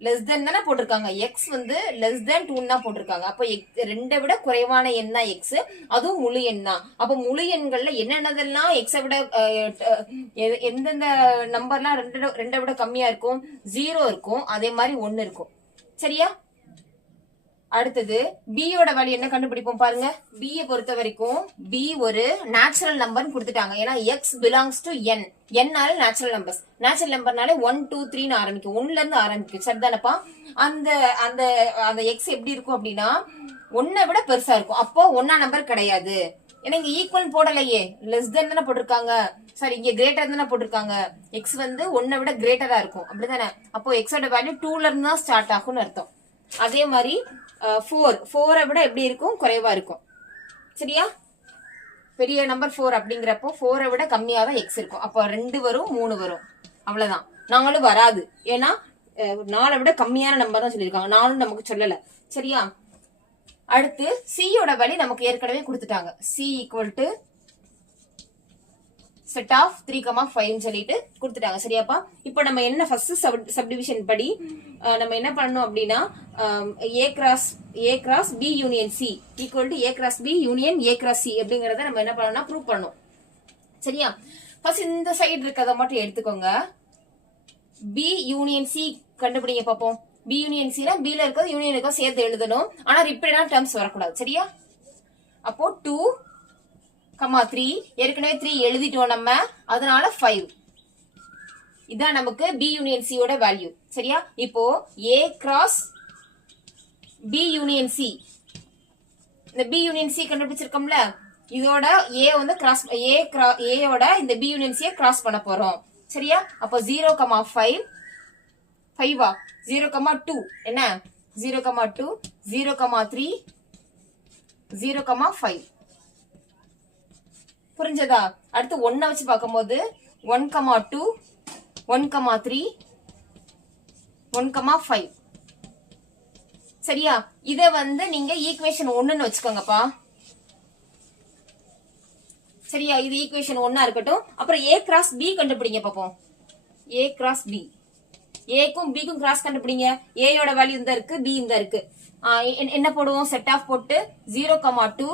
லெஸ் தென் தானே போட்டிருக்காங்க. எக்ஸ் வந்து லெஸ் தென் 2 தான் போட்டிருக்காங்க. அப்ப 2 விட குறைவான எண் தான் எக்ஸ், அதுவும் முழு எண் தான். அப்ப முழு எண்கள்ல என்னென்னதெல்லாம் எக்ஸை விட எந்தெந்த நம்பர்லாம் 2 விட கம்மியா இருக்கும்? 0 இருக்கும், அதே மாதிரி 1 இருக்கும். சரியா? அடுத்தது B யோட வேல்யூ என்ன கண்டுபிடிப்போம் பாருங்க. B பொறுத்த வரைக்கும் B ஒரு நேச்சுரல் நம்பர் கொடுத்துட்டாங்க. ஏன்னா x belongs to n, n-நால நேச்சுரல் நம்பர்ஸ். நேச்சுரல் நம்பர்னாலே 1 2 3 ஆரம்பிக்கும், 1ல இருந்து ஆரம்பிக்கும். சரிதானப்பா? அந்த அந்த அந்த x எப்படி இருக்கும் அப்படின்னா 1 விட பெருசா இருக்கும். அப்போ 1ஆ நம்பர் கிடையாது. ஏன்னா இங்க ஈக்குவல் போடலையே, லெஸ் தென் தானே போட்டிருக்காங்க. சாரி, இங்க கிரேட்டர் தானே போட்டிருக்காங்க. x வந்து 1 விட கிரேட்டரா இருக்கும், அப்படிதானே? அப்போ x ஓட வேல்யூ 2ல இருந்து தான் ஸ்டார்ட் ஆகும்னு அர்த்தம். அதே மாதிரி 4 விட எப்படி இருக்கும்? குறைவா இருக்கும். சரியா? பெரிய நம்பர் 4 அப்படிங்கிறப்போ 4 விட கம்மியா தான் எக்ஸ் இருக்கும். அப்போ 2 வரும், 3 வரும், அவ்வளவுதான். 4 வராது, ஏன்னா 4 விட கம்மியான நம்பர் தான் சொல்லியிருக்காங்க. 4 நமக்கு சொல்லல. சரியா? அடுத்து சியோட வேல்யூ நமக்கு ஏற்கனவே கொடுத்துட்டாங்க. C equal to set of 3,5 சொல்லிட்டு கொடுத்துட்டாங்க. சரியாப்பா? இப்போ நம்ம என்ன ஃபர்ஸ்ட் சப்டிவிஷன் படி நம்ம என்ன பண்ணணும் அப்படின்னா, A cross B union C equal to A cross B union A cross C அப்படிங்கறத நம்ம என்ன பண்ணணும்னா ப்ரூவ் பண்ணணும். சரியா? ஃபர்ஸ்ட் இந்த சைடு இருக்கதை மட்டும் எடுத்துக்கோங்க. B யூனியன் C கண்டுபிடிங்க பாப்போம். B யூனியன் C னா B ல இருக்கிறது யூனியன் இருக்க சேர்த்து எழுதணும். ஆனா ரிப்பீட்டடான டேர்ம்ஸ் வரக்கூடாது. சரியா? அப்போ 2, 3 ஏற்கனவே 3 எழுதிட்டோம் நம்ம, அதனால 5. இதான் நமக்கு B யூனியன் C யோட வேல்யூ. சரியா? இப்போ A cross B union C, இந்த B யூனியன் C கண்டுபிடிச்சிருக்கோம்ல, இதோட A வந்து கிராஸ் A யோட இந்த B யூனியன் C கிராஸ் பண்ண போறோம். சரியா? அப்போ 0,5 5 0,2 என்ன? 0,2 0,3 0,5. புரிஞ்சதா? அடுத்து 1 வச்சு பார்க்கும்போது 1,2 1,3 1,5. சரியா? இத வந்து நீங்க ஈக்குவேஷன் 1ன்னு வச்சுக்கோங்கப்பா. சரியா? இது ஈக்குவேஷன் 1ஆ இருக்கட்டும். அப்புறம் A கிராஸ் B கண்டுபிடிங்க பாப்போம். A கிராஸ் B, ஏக்கும் பிக்கும் கிராஸ் கண்டுபிடிங்க. A யோட வேல்யூ இந்த இருக்கு, B இந்த இருக்கு. என்ன போடுவோம்? செட் ஆஃப் போட்டு 0,2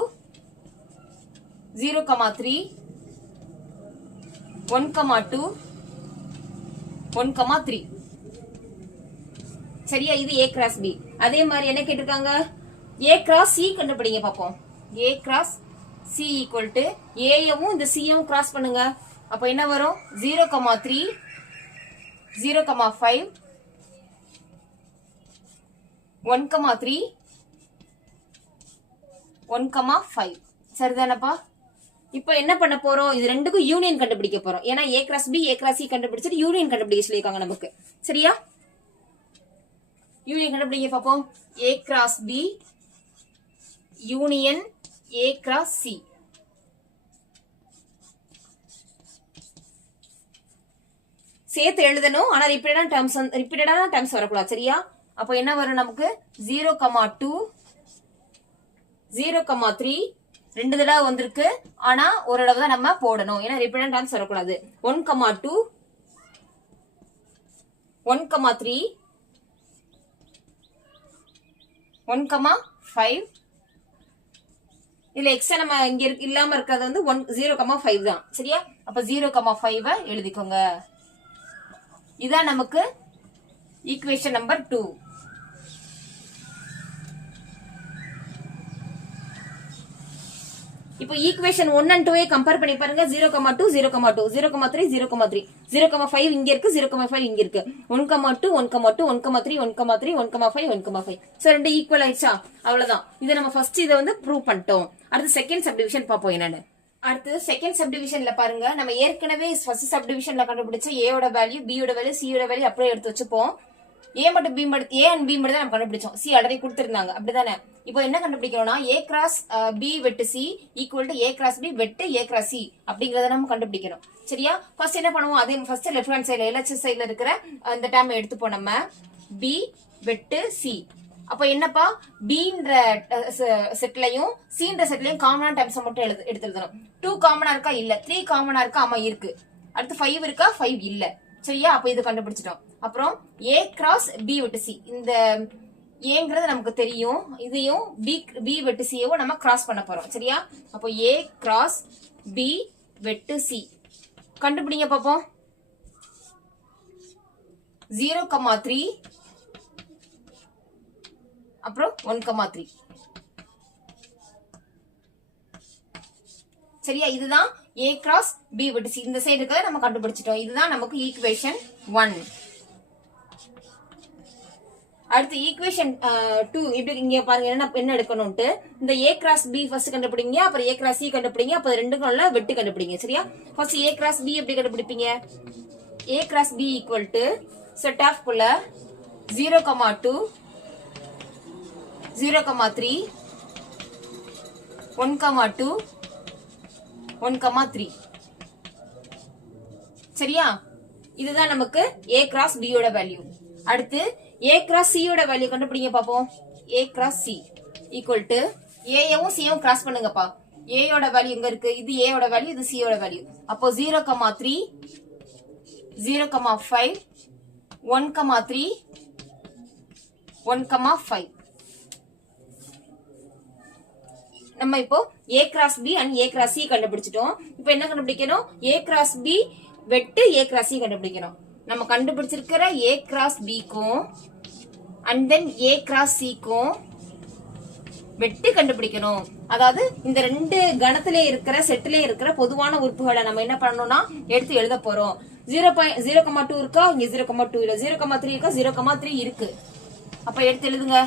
0,3 1,2 1,3. சரியா? இது A கிராஸ் B. அதே மாதிரி என்ன கேட்டிருக்காங்க? A கிராஸ் C கண்டுபிடிங்க பாப்போம். A cross C equal to ஏவும் இந்த சியும் கிராஸ் பண்ணுங்க. அப்ப என்ன வரும்? 0,3 0,5 1,3 1,5. சரிதானப்பா? இப்போ என்ன பண்ண போறோம், இது ரெண்டுக்கும் யூனியன் கண்டுபிடிக்க போறோம். ஏன்னா A cross B A cross C கண்டுபிடிச்சிட்டு யூனியன் கண்டுபிடிக்க சொல்லியிருக்காங்க நமக்கு. சரியா, யூனியன் கண்டுபிடிக்க பார்ப்போம். A cross B union A cross C. சேர்த்து எழுதணும், ஆனா ரிப்பீட்டடான டேர்ம்ஸ் வரக்கூடாது. சரியா, அப்போ என்ன வரும் நமக்கு 0,2 0,3 ரெண்டு தடவை வந்திருக்கு, ஆனா ஒரு தடவை தான் நம்ம போடணும். ஏன்னா ரிப்பீட்டட் டேர்ம்ஸ் வரக்கூடாது. 1,2 1,3 1,5. இதுல எக்ஸ்ட்ரா நம்ம இங்க இல்லாம இருக்கிறது வந்து 0,5 தான். சரியா, அப்ப 0,5 எழுதிக்கோங்க. இதான் நமக்கு ஈக்குவேஷன் நம்பர் 2. இப்போ ஈக்குவேஷன் 1 and 2 கம்பேர் பண்ணி பாருங்க. 0,2 0,2 0,3 0,3 0,5 இங்க இருக்கு, 0,5 இங்க இருக்கு. 1,2 1,2 1,3 1,3 1,5 1,5. சோ ரெண்டு ஈக்குவல் ஆயிடுச்சா, அவ்வளவுதான். இதை நம்ம ஃபர்ஸ்ட் இதை வந்து ப்ரூவ் பண்ணிட்டோம். அடுத்து செகண்ட் சப்டிவிஷன் பாப்போம் என்னன்னு. அடுத்து செகண்ட் சப்டிவிஷன்ல பாருங்க, நம்ம ஏற்கனவே ஃபர்ஸ்ட் சப்டிவிஷன்ல கண்டுபிடிச்ச ஏயோட வேல்யூ, பியோட வேல்யூ, சியோட வேல்யூ அப்படியே எடுத்து வச்சுப்போம். ஏ மட்டும் பி மட்டும், ஏ அண்ட் பி மட்டும் தான் நம்ம கண்டுபிடிச்சோம். சி ஆல்ரெடி கொடுத்திருந்தாங்க, அப்படிதானே. இப்போ என்ன கண்டுபிடிக்கணும்னா ஏ கிராஸ் பி வெட்டு C equal to A cross B வெட்டு ஏ கிராஸ் சி அப்படிங்கறத நம்ம கண்டுபிடிக்கணும். சரியா, ஃபர்ஸ்ட் என்ன பண்ணுவோம், அதே ஃபர்ஸ்ட் லெஃப்ட் ஹேண்ட் சைடுல எல்ஹெச்எஸ் சைடுல இருக்கிற அந்த டேர்ம் எடுத்துப்போம் நம்ம. பி வெட்டு சி. அப்ப என்னப்பா, பின்ற செட்லயும் சின்ற செட்லயும் காமனான டேர்ம்ஸ் மட்டும் எடுத்து எழுதணும். 2 காமனா இருக்கா, இல்ல. 3 காமனா இருக்கா, ஆமா இருக்கு. அடுத்து 5 இருக்கா, 5 இல்ல. சரியா, அப்ப இது கண்டுபிடிச்சிட்டோம். அப்புறம் ஏ கிராஸ் பி வெட்டு சி, இந்த ஏங்கிறது நமக்கு தெரியும், இதையும் பி வெட்டு சியவும் நம்ம கிராஸ் பண்ண போறோம். சரியா, அப்போ ஏ கிராஸ் பி வெட்டு சி கண்டுபிடிங்க பாப்போம். 0,3 அப்புறம் 1,3. சரியா, இதுதான் ஏ கிராஸ் பி வெட்டு சி. இந்த சைடு இருக்கிறத நம்ம கண்டுபிடிச்சிட்டோம். இதுதான் நமக்கு ஈக்குவேஷன் 1. அடுத்து ஈக்குவேஷன் 2 இப்படி இங்க பாருங்க என்ன எடுக்கணும்ட்டு. இந்த ஏ கிராஸ் பி ஃபர்ஸ்ட் கண்டுபிடிங்க, அப்புறம் ஏ கிராஸ் சி கண்டுபிடிங்க, அப்ப ரெண்டுக்கும் உள்ள வெட்டு கண்டுபிடிங்க. சரியா, ஃபர்ஸ்ட் ஏ கிராஸ் பி எப்படி கண்டுபிடிப்பீங்க. A cross B equal to set of குள்ள 0,2 0,3 1,2 1,3. சரியா, இதுதான் நமக்கு ஏ கிராஸ் பி யோட வேல்யூ. அடுத்து ஏ கிராஸ் சி யோட வேல்யூ கண்டுபிடிங்க பாப்போம். A cross C equal to ஏவும் சியும் கிராஸ் பண்ணுங்கப்பா. ஏ யோட வேல்யூ எங்க இருக்கு, இது ஏ யோட வேல்யூ, இது சி யோட வேல்யூ. அப்போ 0,3 0,5 1,3 1,5. நம்ம இப்போ A cross B and A cross C கண்டுபிடிச்சிட்டோம். இப்போ என்ன கண்டுபிடிக்கணும், ஏ கிராஸ் பி வெட்டு ஏ கிராஸ் சி கண்டுபிடிக்கணும். நம்ம கண்டுபிடிச்சிருக்கிற ஏ கிராஸ் பிக்கும் அண்ட் தென் ஏ கிராஸ் சிக்கும் வெட்டு கண்டுபிடிக்கணும். அதாவது இந்த ரெண்டு கணத்திலே இருக்கிற செட்டிலே இருக்கிற பொதுவான உறுப்புகளை நம்ம என்ன பண்ணணும்னா எடுத்து எழுத போறோம். 0,2 இருக்கா, இங்க 0,2 இல்ல. 0,3 இருக்கா, 0,3 இருக்கு. அப்ப எடுத்து எழுதுங்க.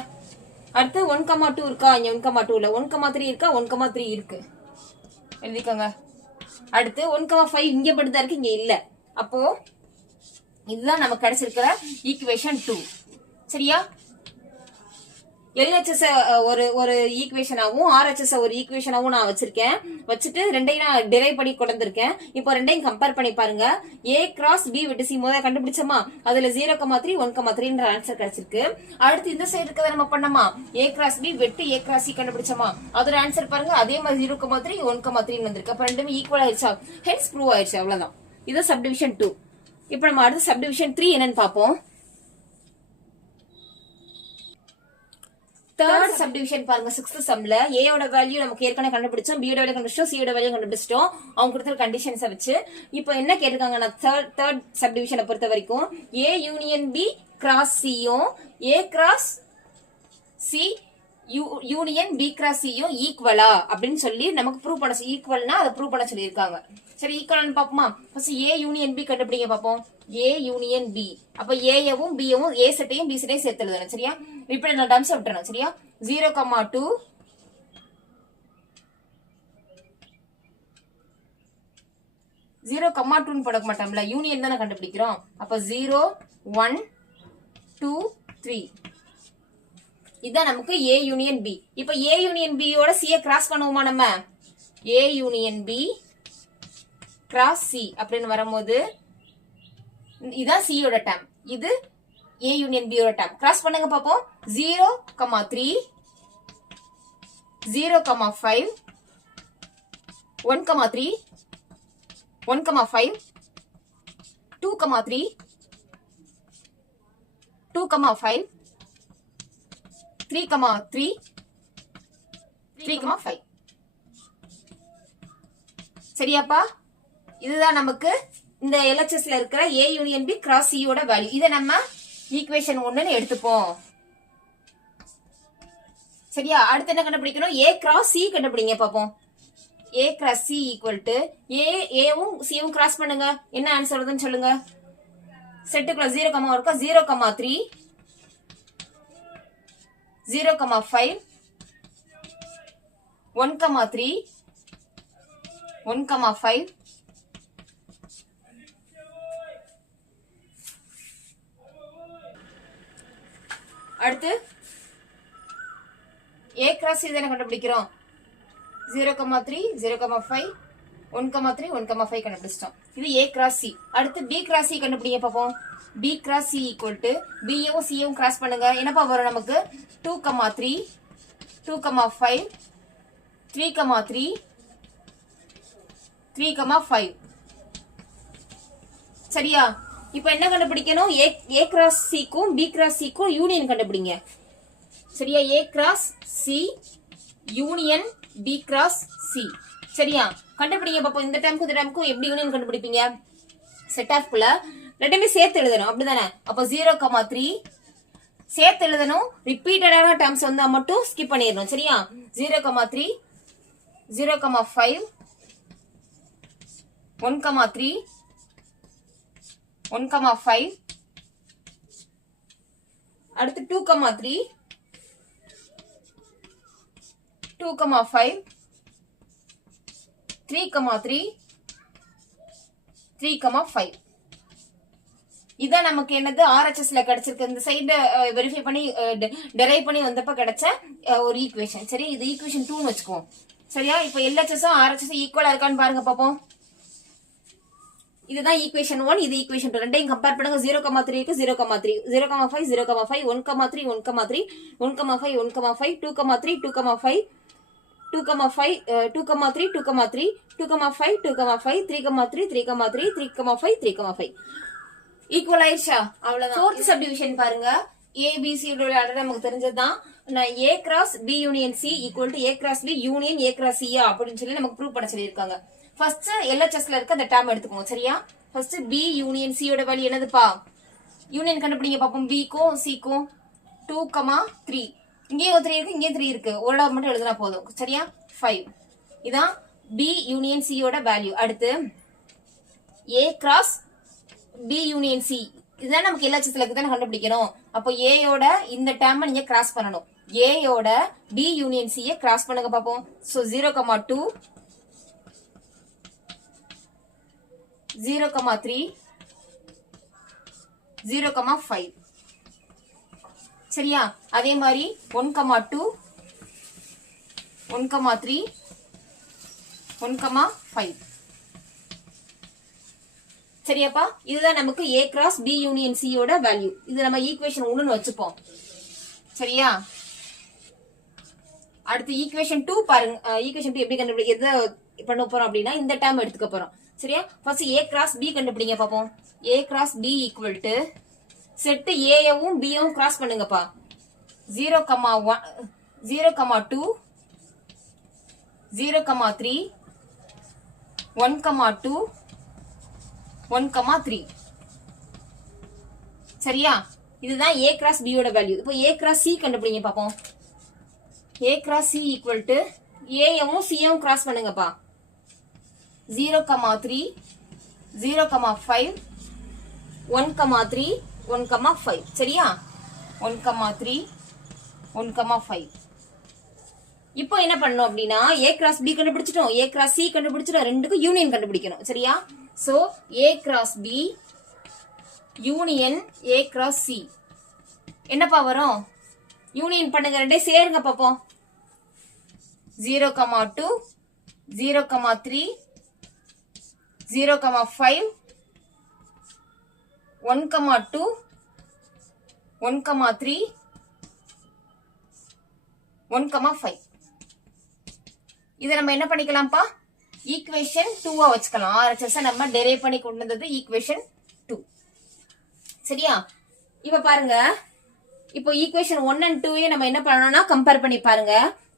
அடுத்து 1,2 இருக்கா, இங்க 1,2 இல்ல. 1,3 இருக்கா, 1,3 இருக்கு. எழுதிக்கோங்க. அடுத்து 1,5 இங்க படுதா இருக்கு, இங்க இல்ல. அப்போ இதுதான் நமக்கு கிடைச்சிருக்கிற ஈக்குவேஷன் 2. சரியா, LHS ஒரு ஈக்குவேஷனாவும் RHS ஒரு ஈக்குவேஷனாவும் நான் வச்சுட்டு ரெண்டையும் நான் டிரைவ் பண்ணி கொண்டிருக்கேன். இப்போ ரெண்டையும் கம்பேர் பண்ணி பாருங்க. ஏ கிராஸ் பி விட்டு சி முதல்ல கண்டுபிடிச்சோமா, அதுல 0,3 1,3 ஆன்சர் கிடைச்சிருக்கு. அடுத்து இந்த சைடு இருக்கிறத நம்ம பண்ணோமா, ஏ கிராஸ் பி வெட்டு ஏ கிராஸ் சி கண்டுபிடிச்சோமா, அதோட ஆன்சர் பாருங்க அதே மாதிரி 0,3 1,3 வந்திருக்கு. அப்ப ரெண்டுமே ஈக்குவல் ஆயிடுச்சா, ஹென்ஸ் ப்ரூவ் ஆயிடுச்சு. அவ்வளவுதான். இது சப்டிவிஷன் 2. இப்ப நம்ம அடுத்து சப்டிவிஷன் 3 என்னன்னு பாப்போம். தேர்ட் சப்டிவிஷன் பாருங்க. 6th சம்ல ஏ யோட வேல்யூ நமக்கு ஏற்கனவே கண்டுபிடிச்சோம், பி யோட வேல்யூ கண்டுபிடிச்சோம், சி யோட வேல்யூ கண்டுபிடிச்சிட்டோம். அவங்க கொடுத்த கண்டிஷன்ஸை வச்சு இப்போ என்ன கேட்டிருக்காங்கன்னா, தேர்ட் சப்டிவிஷனை பொறுத்த வரைக்கும் ஏ யூனியன் பி கிராஸ் சியும் A cross C union B cross சியும் ஈக்குவலா அப்படின்னு சொல்லி நமக்கு ப்ரூவ் பண்ண, ஈக்குவல்னா அதை ப்ரூவ் பண்ண சொல்லியிருக்காங்க. சரி, ஈக்குவல் பாப்போமா. ஃபர்ஸ்ட் ஏ யூனியன் பி கண்டுபிடிங்க பாப்போம். ஏ யூனியன் பி, அப்ப ஏவும் பியும் ஏ செட்டையும் பி செட்டையும் சேர்த்து எழுதணும். சரியா, இப்படி நான் டம்ஸ் விட்டுறணும். சரியா, 0,2 0, 2 போட மாட்டோம்ல, யூனியன் தானே கண்டுபிடிக்கிறோம். அப்ப 0, 1, 2, 3. இதான் நமக்கு A யூனியன் B. இப்ப A யூனியன் B யோட C கிராஸ் பண்ணுவோமா நம்ம? A union B cross C அப்படின்னு வரும்போது இதான் C யோட டேர்ம், இது A யூனியன் B யோட டேர்ம். கிராஸ் பண்ணுங்க பாப்போம். 0, 3, 0, 5, 1, 3, 1, 5, 2, 3, 2, 5, 3, 3, 3, 5. சரியாப்பா? இதுதான் நமக்கு இந்த LHSல இருக்கிற A union B cross C யோட வேல்யூ. இதை நம்ம ஈக்குவேஷன் 1ன்னு எடுத்துப்போம். சரியா? அடுத்து என்ன கண்டுபிடிக்கணும்? A கிராஸ் C கண்டுபிடிங்க பாப்போம். A cross C equal to ஏவும் சியும் கிராஸ் பண்ணுங்க. என்ன ஆன்சர் வருதுன்னு சொல்லுங்க. செட்டுக்குள்ள 0, இருக்கா? 0, 3, 0, 5, 1, 3, 1, 5, அடுத்து A கிராஸ் C தான கண்டுபிடிக்கிறோம். 0, 3, 0, 5, 1, 3, 1, 5 கண்டுபிடிச்சிட்டோம். இது A கிராஸ் C. அடுத்து B கிராஸ் C கண்டுபிடிங்க பாப்போம். B cross C equal to B யும் C யும் கிராஸ் பண்ணுங்க. என்னப்பா வரும் நமக்கு? 2, 3, 2, 5, 3, 3, 3, 5. சரியா? இப்ப என்ன கண்டுபிடிக்கணும்? A கிராஸ் C க்கும் B கிராஸ் C க்கும் யூனியன் கண்டுபிடிங்க. சரியா? A cross C union B cross C. சரியா? கண்டுபிடிங்க பாப்போம். இந்த டைமுக்கும் இந்த டைமுக்கும் எப்படி யூனியன் கண்டுபிடிப்பீங்க? செட் ஆஃப் குள்ள ரெண்டுமே சேர்த்து எழுதணும், அப்படிதானே? அப்ப 0, 3 சேர்த்து எழுதணும். ரிப்பீட்டடான டேர்ம்ஸ் வந்தா மட்டும் ஸ்கிப் பண்ணிடணும். சரியா? 0, 3, 0, 5, 1, 3, 1, 5, அடுத்து 2, 3, 2, 5, 3, 3, 3, 5. இதான் நமக்கு என்னது RHSல கிடைச்சிருக்கு. இந்த சைடு வெரிஃபை பண்ணி டெரைவ் பண்ணி வந்தப்ப கிடைச்ச ஒரு ஈக்குவேஷன். சரி, இது ஈக்குவேஷன் 2ன்னு வச்சுக்குவோம். சரியா? இப்ப LHSம் RHSம் ஈக்குவலா இருக்கான்னு பாருங்க பாப்போம். இதுதான் ஈக்குவேஷன் 1, இது ஈக்குவேஷன் 2. ரெண்டையும் கம்பேர் பண்ணுங்க. 0, 3 இருக்கு. 0, 3, 0, 5, 0, 5, 1, 3, 1, 3, 1, 5, 1, 5, 2, 3, 2, 5, 2, 5, 2, 3, 2, 3, 2, 5, 2, 5, 3, 3, 3, 3, 3, 5, 3, 5. ஈக்குவல் ஆயிடுச்சா? அவ்வளவுதான். ஃபோர்த் சப்டிவிஷன் பாருங்க. ABC நமக்கு தெரிஞ்சதுதான். A cross B union C equal to A cross B union A cross C அப்படின்னு சொல்லி நமக்கு ப்ரூவ் பண்ண சொல்லியிருக்காங்க. ஃபர்ஸ்ட் LHSல இருக்க அந்த டேர்ம் எடுத்துக்கோங்க. சரியா? ஃபர்ஸ்ட் B யூனியன் C யோட வேல்யூ என்னதுப்பா? யூனியன் கண்டுபிடிங்க பாப்போம். B க்கும் C க்கும் 2, 3. இங்கேயும் 3 இருக்கு, இங்கேயும் 3 இருக்கு. ஒரு இடம் மட்டும் எழுதினா போதும். சரியா? 5. இதான் B யூனியன் C யோட வேல்யூ. அடுத்து A cross B union C, இதுதான் நமக்கு LHSல இருக்கு தானே கண்டுபிடிக்கணும். அப்போ A யோட இந்த டேர்ம் நீங்க கிராஸ் பண்ணணும். A யோட B யூனியன் C கிராஸ் பண்ணுங்க பாப்போம். சோ 0, 2, 0, 3, 0, 5. சரியா? அதே மாதிரி 1, 2, 1, 3, 1, 5. சரியாப்பா? இதுதான் நமக்கு A cross B union C யோட வேல்யூ. இது நம்ம ஈக்குவேஷன் 1ன்னு வச்சுப்போம். சரியா? அடுத்து ஈக்குவேஷன் 2 பாருங்க. ஈக்குவேஷன் 2 எப்படி கண்டுபிடிக்க எதை பண்ண போறோம் அப்படின்னா இந்த டேர்ம் எடுத்துக்க போறோம். சரியா? ஃபர்ஸ்ட் A கிராஸ் B கண்டுபிடிங்க பாப்போம். A cross B equal to set Aவும் Bயும் கிராஸ் பண்ணுங்கப்பா. 0, 2, 0, 3, 1, 2, 1, 3. சரியா? இதுதான் A கிராஸ் B யோட வேல்யூ. இப்போ A கிராஸ் C கண்டுபிடிங்க பாப்போம். A cross C equal to Aவும் Cயும் கிராஸ் பண்ணுங்கப்பா. 0, 3, 0, 5, 1, 3, 1, 5. சரியா? 1, 3, 1, 5. இப்போ என்ன பண்ணணும் அப்படின்னா A கிராஸ் B கண்டுபிடிச்சிட்டோம், A கிராஸ் C கண்டுபிடிச்சிட்டோம், ரெண்டுக்கும் யூனியன் கண்டுபிடிக்கணும். சரியா? So A cross B union A cross C என்னப்பா வரும்? யூனியன் பண்ணுங்க, ரெண்டே சேருங்க பாப்போம். 0,2 0,3 0,5 1,2 1,3 1,5. இதை நம்ம என்ன பண்ணிக்கலாம்ப்பா? ஈக்குவேஷன் 2 வச்சுக்கலாம். RHS நம்ம டெரைவ் பண்ணி கொண்டு வந்தது ஈக்குவேஷன் 2. சரியா? இப்ப பாருங்க, இப்போ ஈக்குவேஷன் 1 and 2 நம்ம என்ன பண்ணணும்னா கம்பேர் பண்ணி பாருங்க.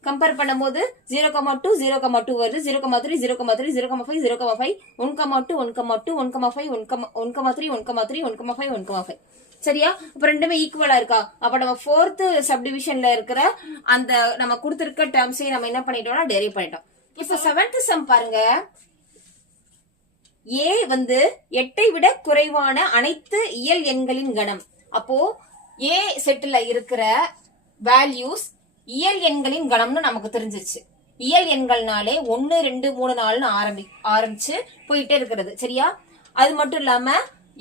கம்பேர் பண்ணும்போது 0,2 0,2 வருது, 0,3 0,3 0,5 0,5 1,2 1,2 1,5 1,3 1,3 1,5 1,5. சரியா? அப்ப ரெண்டுமே ஈக்குவலா இருக்கா? அப்ப நம்ம 4th சப்டிவிஷன்ல இருக்கிற அந்த நம்ம கொடுத்திருக்க டேர்ம்ஸை நம்ம என்ன பண்ணிட்டோம்னா டெரைவ் பண்ணிட்டோம். இப்ப 7th சம் பாருங்க. A வந்து 8ஐ விட குறைவான அனைத்து இயல் எண்களின் கணம். அப்போ A செட்ல இருக்கிற வேல்யூஸ் இயல் எண்களின் கணம்னு நமக்கு தெரிஞ்சிச்சு. இயல் எண்கள்னாலே 1 2 3 4ன்னு ஆரம்பிச்சு போயிட்டே இருக்கிறது. சரியா? அது மட்டும் இல்லாம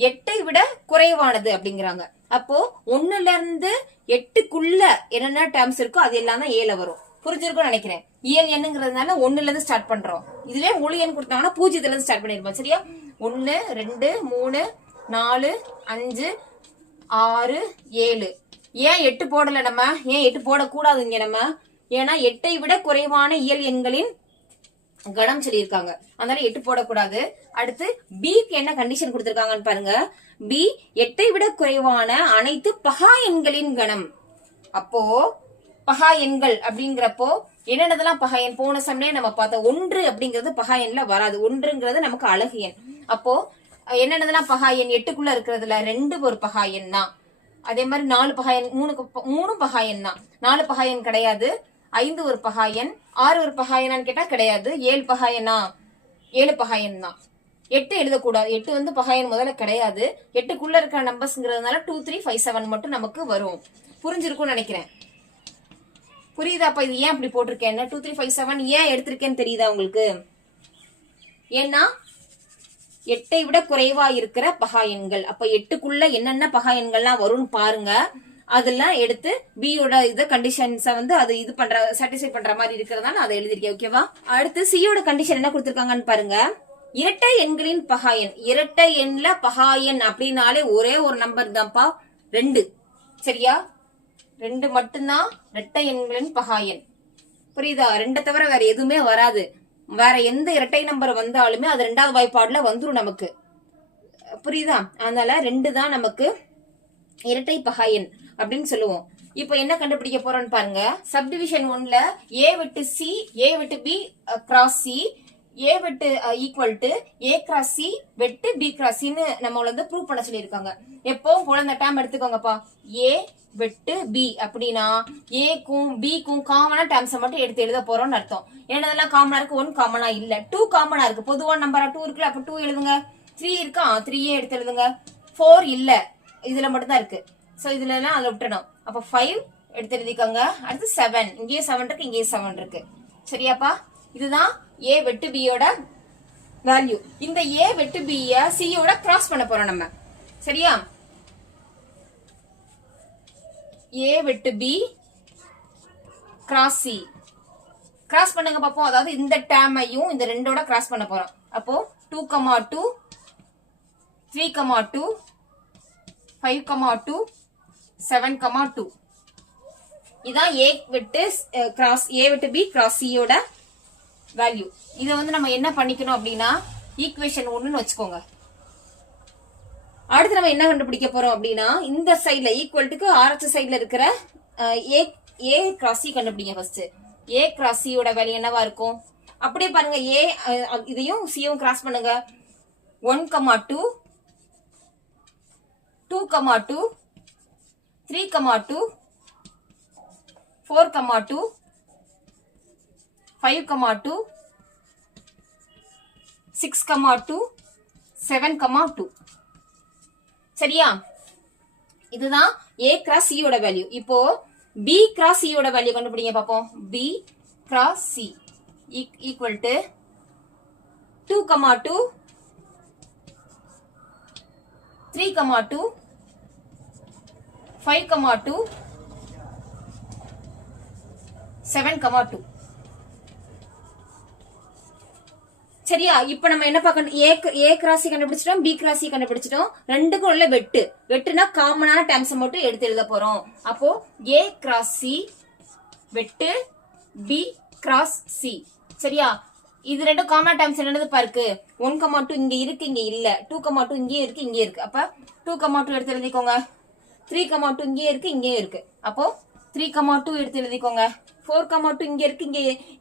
8ஐ விட குறைவானது அப்படிங்கிறாங்க. அப்போ 1ல இருந்து 8க்குள்ள என்னென்ன டேர்ம்ஸ் இருக்கோ அது எல்லாம் தான் Aல வரும். புரிஞ்சிருக்கும்னு நினைக்கிறேன். இயல் எண்ணுங்கிறதுனால 1ல இருந்து ஸ்டார்ட் பண்றோம். இதுவே முழு எண் கொடுத்தாங்கன்னா 0ல இருந்து ஸ்டார்ட் பண்ணிருப்போம். சரியா? 1 2 3 4 5 6 7. ஏன் 8 போடல நம்ம? ஏன் 8 போடக்கூடாதுங்க நம்ம? ஏன்னா 8ஐ விட குறைவான இயல் எண்களின் கணம் சொல்லியிருக்காங்க. அதனால 8 போடக்கூடாது. அடுத்து பிக்கு என்ன கண்டிஷன் கொடுத்திருக்காங்கன்னு பாருங்க. பி 8ஐ விட குறைவான அனைத்து பகா எண்களின் கணம். அப்போ பகா எண்கள் அப்படிங்கிறப்போ என்னென்னதெல்லாம் பகா எண்? போன சமயம் நம்ம பார்த்தோம் 1 அப்படிங்கிறது பகா எண்ல வராது. 1ங்கிறது நமக்கு அழகு எண். அப்போ என்னென்னதெல்லாம் பகா எண்? 8க்குள்ள இருக்கிறதுல 2 ஒரு பகா எண் தான். அதே மாதிரி 4 பகா எண், 3 பகா எண் தான். 4 பகா எண் கிடையாது. 5 ஒரு பகா எண், 6 ஒரு பகா எண்ணான்னு கேட்டா கிடையாது. 7 பகா எண்ணா? 7 பகா எண் தான். 8 எழுதக்கூடாது. 8 வந்து பகா எண் முதல்ல கிடையாது. 8க்குள்ள இருக்கிற நம்பர்ஸ்ங்கிறதுனால 2 3 5 7 மட்டும் நமக்கு வரும். புரிஞ்சிருக்கும்னு நினைக்கிறேன். புரியுதாப்பா? இது ஏன் அப்படி போட்டிருக்கேன்? 2 3 5 7 ஏன் எடுத்திருக்கேன்னு தெரியுதா உங்களுக்கு? ஏன்னா 8ஐ விட குறைவா இருக்கிற பகா எண்கள். அப்ப 8க்குள்ள என்னென்ன பகா எண்கள்லாம் வரும்னு பாருங்க. அதெல்லாம் எடுத்து பியோட இத கண்டிஷன்ஸ வந்து அது இது பண்ற சாட்டிஸ்ஃபை பண்ற மாதிரி இருக்கிறதா நான் அதை எழுதிருக்கேன். ஓகேவா? அடுத்து சியோட கண்டிஷன் என்ன கொடுத்திருக்காங்கன்னு பாருங்க. இரட்டை எண்களின் பகா எண். இரட்டை எண்ல பகா எண் அப்படின்னாலே ஒரே ஒரு நம்பர் தான்ப்பா, 2. சரியா? 2 மட்டும்தான் இரட்டை எண்களின் பகா எண். புரியுதா? 2 தவிர வேற எதுவுமே வராது. வேற எந்த இரட்டை நம்பர் வந்தாலுமே அது 2வது வாய்ப்பாடுல வந்துரும் நமக்கு. புரியுதா? அதனால 2 தான் நமக்கு இரட்டை பகா எண் அப்படின்னு சொல்லுவோம். இப்ப என்ன கண்டுபிடிக்க போறோம்னு பாருங்க. சப்டிவிஷன் 1ல A விட்டு C, A விட்டு B கிராஸ் C, A விட்டு equal to A cross C வெட்டு B கிராஸ் Cன்னு நம்ம வந்து ப்ரூவ் பண்ண சொல்லியிருக்காங்க. எப்பவும் போல இந்த டேர்ம் எடுத்துக்கோங்கப்பா. A வெட்டு B அப்படின்னா ஏக்கும் பிக்கும் காமனா டேர்ம்ஸை மட்டும் எடுத்து எழுத போறோம்னு அர்த்தம். என்னதெல்லாம் காமனா இருக்கு? 1 காமனா இல்ல, 2 காமனா இருக்கு. பொதுவான நம்பரா 2 இருக்குல்ல, அப்ப 2 எழுதுங்க. 3 இருக்கா? 3 எடுத்து எழுதுங்க. 4 இல்ல, இதுல மட்டும் தான் இருக்கு. சோ இதுல எல்லாம் அதை விட்டுறணும். அப்ப 5 எடுத்து எழுதிக்கோங்க. அடுத்து 7, இங்கேயே 7 இருக்கு, இங்கேயே 7 இருக்கு. சரியாப்பா? இதுதான் A வெட்டு B யோட வேல்யூ. இந்த A வெட்டு B ய C யோட கிராஸ் பண்ண போறோம் நம்ம. சரியா? A வெட்டு B கிராஸ் C. கிராஸ் பண்ணுங்க பாப்போம். அதாவது இந்த டேர்மையும் இந்த ரெண்டோட கிராஸ் பண்ண போறோம். அப்போ 2,2 3,2 5,2 7,2. இதான் A விட்டு கிராஸ் A விட்டு B கிராஸ் C யோட வேல்யூ. இத வந்து நம்ம என்ன பண்ணிக்கணும் அப்படின்னா ஈக்குவேஷன் 1ன்னு வச்சுக்கோங்க. அடுத்து நம்ம என்ன கண்டுபிடிக்க போறோம் அப்படின்னா இந்த சைடுல ஈக்குவல்ட்டுக்கு RHS சைடுல இருக்கிற A கிராஸ் C கண்டுபிடிங்க ஃபர்ஸ்ட். A கிராஸ் C யோட வேல்யூ என்னவா இருக்கும்? அப்படியே பாருங்க. A இதையும் C யும் கிராஸ் பண்ணுங்க. 1,2 2,2 3,2 4,2 5,2 6,2 7,2. சரியா? இதுதான் A கிராஸ் C யோட வேல்யூ. இப்போ B கிராஸ் C யோட வேல்யூ கண்டுபிடிங்க பாப்போம். B cross C equal to 2,2 3,2 5,2 7,2. சரியா? இப்ப நம்ம என்ன பார்க்கணும்? ஏ கிராஸ் கண்டுபிடிச்சிட்டோம், பி கிராஸ் கண்டுபிடிச்சிட்டோம். ரெண்டுக்கும் உள்ள வெட்டுனா காமனான டேர்ம்ஸ் மட்டும் எடுத்து எழுத போறோம். அப்போ ஏ கிராஸ் சி வெட்டு பி கிராஸ் சி. சரியா? இது ரெண்டும் காமன் டேர்ம்ஸ் என்னது பாருக்கு. 1,2 இங்க இருக்கு, இங்க இல்ல. 2,2 இங்கே இருக்கு, இங்கே இருக்கு. அப்ப 2,2 எடுத்து எழுதிக்கோங்க. 3,2 இங்கே இருக்கு, இங்கே இருக்கு. அப்போ 3,2 எடுத்து எழுதிக்கோங்க. 4,2 இங்க இருக்கு, இங்க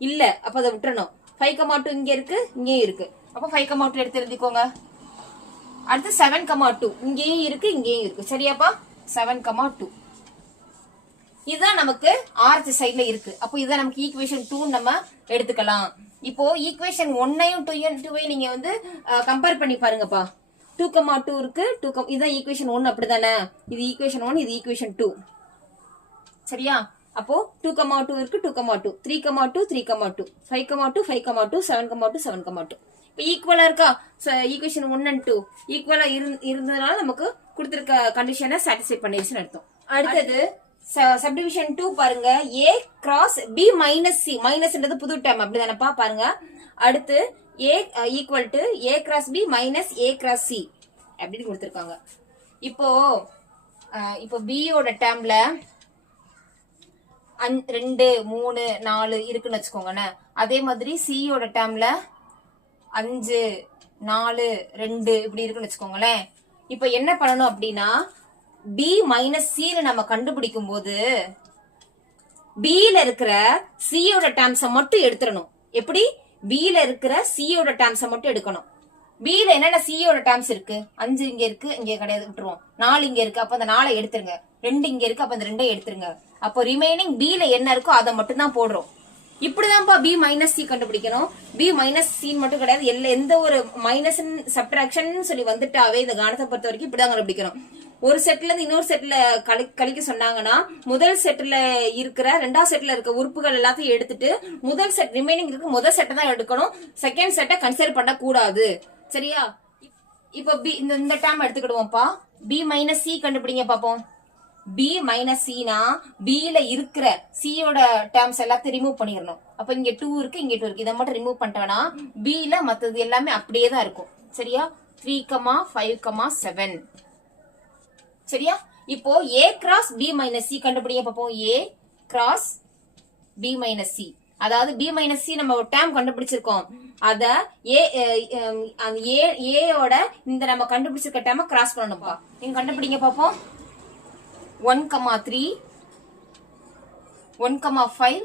இல்ல. அப்ப அதை விட்டுறணும். 5,2 இங்க இருக்கு, இங்கே இருக்கு. அப்ப 5,2 எடுத்து எழுதிக்கோங்க. அடுத்து 7,2 இங்கேயும் இருக்கு, இங்கேயும் இருக்கு. சரியாப்பா? 7,2 இதுதான் நமக்கு ஆர்த் சைட்ல இருக்கு. அப்போ இதுதான் நமக்கு ஈக்குவேஷன் 2 நம்ம எடுத்துக்கலாம். இப்போ ஈக்குவேஷன் 1ஐயும் 2ஐயும் நீங்க வந்து கம்பேர் பண்ணி பாருங்கப்பா. 2,2 இருக்கு, இதுதான் ஈக்குவேஷன் 1 அப்படிதானே? இது ஈக்குவேஷன் 1, இது ஈக்குவேஷன் 2. சரியா? அப்போ 2,2 இருக்கு, 2,2 3,2 3,2 5,2 5,2 7,2 7,2. இப்போ ஈக்குவலா இருக்கா? ஈக்குவேஷன் 1 and 2 ஈக்குவலா இருந்ததுனால நமக்கு கொடுத்திருக்க கண்டிஷனை சாட்டிஸ்ஃபை பண்ணிருச்சுன்னு அர்த்தம். அடுத்தது சப்டிவிஷன் 2 பாருங்க. A cross B minus C. மைனஸ்ன்றது புது டேர்ம் அப்படிதானப்பா? பாருங்க. அடுத்து A equal to A cross B minus A cross C அப்படின்னு கொடுத்திருக்காங்க. இப்போ பியோட டேர்ம்ல 2 3 4 இருக்குன்னு வச்சுக்கோங்க. அதே மாதிரி சியோட டேர்ம்ல 5 4 2 இப்படி இருக்குன்னு வச்சுக்கோங்களேன். இப்ப என்ன பண்ணணும் அப்படின்னா பி மைனஸ் சி நம்ம கண்டுபிடிக்கும் போது பில இருக்கிற சியோட டேர்ம்ஸ மட்டும் எடுத்துடணும். எப்படி? பில இருக்கிற சியோட டேர்ம்ஸ மட்டும் எடுக்கணும். பில என்னென்ன சியோட டேர்ம்ஸ் இருக்கு? 5 இங்க இருக்கு, இங்க கிடையாது, விட்டுருவோம். 4 இங்க இருக்கு, அப்ப அந்த 4 எடுத்துருங்க. 2 இங்க இருக்கு, அப்ப அந்த 2 எடுத்துருங்க. அப்போ ரிமைனிங் பில என்ன இருக்கோ அதை மட்டும் தான் போடுறோம். இப்படிதான்ப்பா பி மைனஸ் சி கண்டுபிடிக்கணும். பி மைனஸ் சி மட்டும் கிடையாது, எந்த ஒரு மைனஸ் சப்ட்ராக்ஷன் சொல்லி வந்துட்டாவே இந்த கணத்தை பொறுத்த வரைக்கும் இப்படிதான் கண்டுபிடிக்கணும். ஒரு செட்ல இருந்து இன்னொரு செட்ல கழிக்க சொன்னாங்கன்னா முதல் செட்ல இருக்கிற ரெண்டாவது செட்ல இருக்க உறுப்புகள் எல்லாத்தையும் எடுத்துட்டு முதல் செட் ரிமைனிங் இருக்கு முதல் செட்டை தான் எடுக்கணும். செகண்ட் செட்டை கன்சிடர் பண்ண கூடாது. சரியா? இப்ப பி இந்த டேர்ம் எடுத்துக்கிடுவோம்ப்பா. பி மைனஸ் சி கண்டுபிடிங்க பாப்போம். பி மைனஸ் சினா பில இருக்கிற சியோட டேர்ம்ஸ் எல்லாத்தையும் ரிமூவ் பண்ணிடணும். அப்ப இங்க 2 இருக்கு, இங்க 2 இருக்கு. இதை மட்டும் ரிமூவ் பண்ணிட்டோம்னா பில மத்தது எல்லாமே அப்படியே தான் இருக்கும். சரியா? 3,5,7. சரியா? இப்போ A cross B minus C கண்டுபிடிங்க பாப்போம். A cross B minus C, அதாவது பி மைனஸ் சி நம்ம ஒரு டேர்ம் கண்டுபிடிச்சிருக்கோம். அத ஏயோட இந்த நம்ம கண்டுபிடிச்சிருக்க டேர்ம கிராஸ் பண்ணணும்ப்பா. நீங்க கண்டுபிடிங்க பாப்போம். 1,3 1,5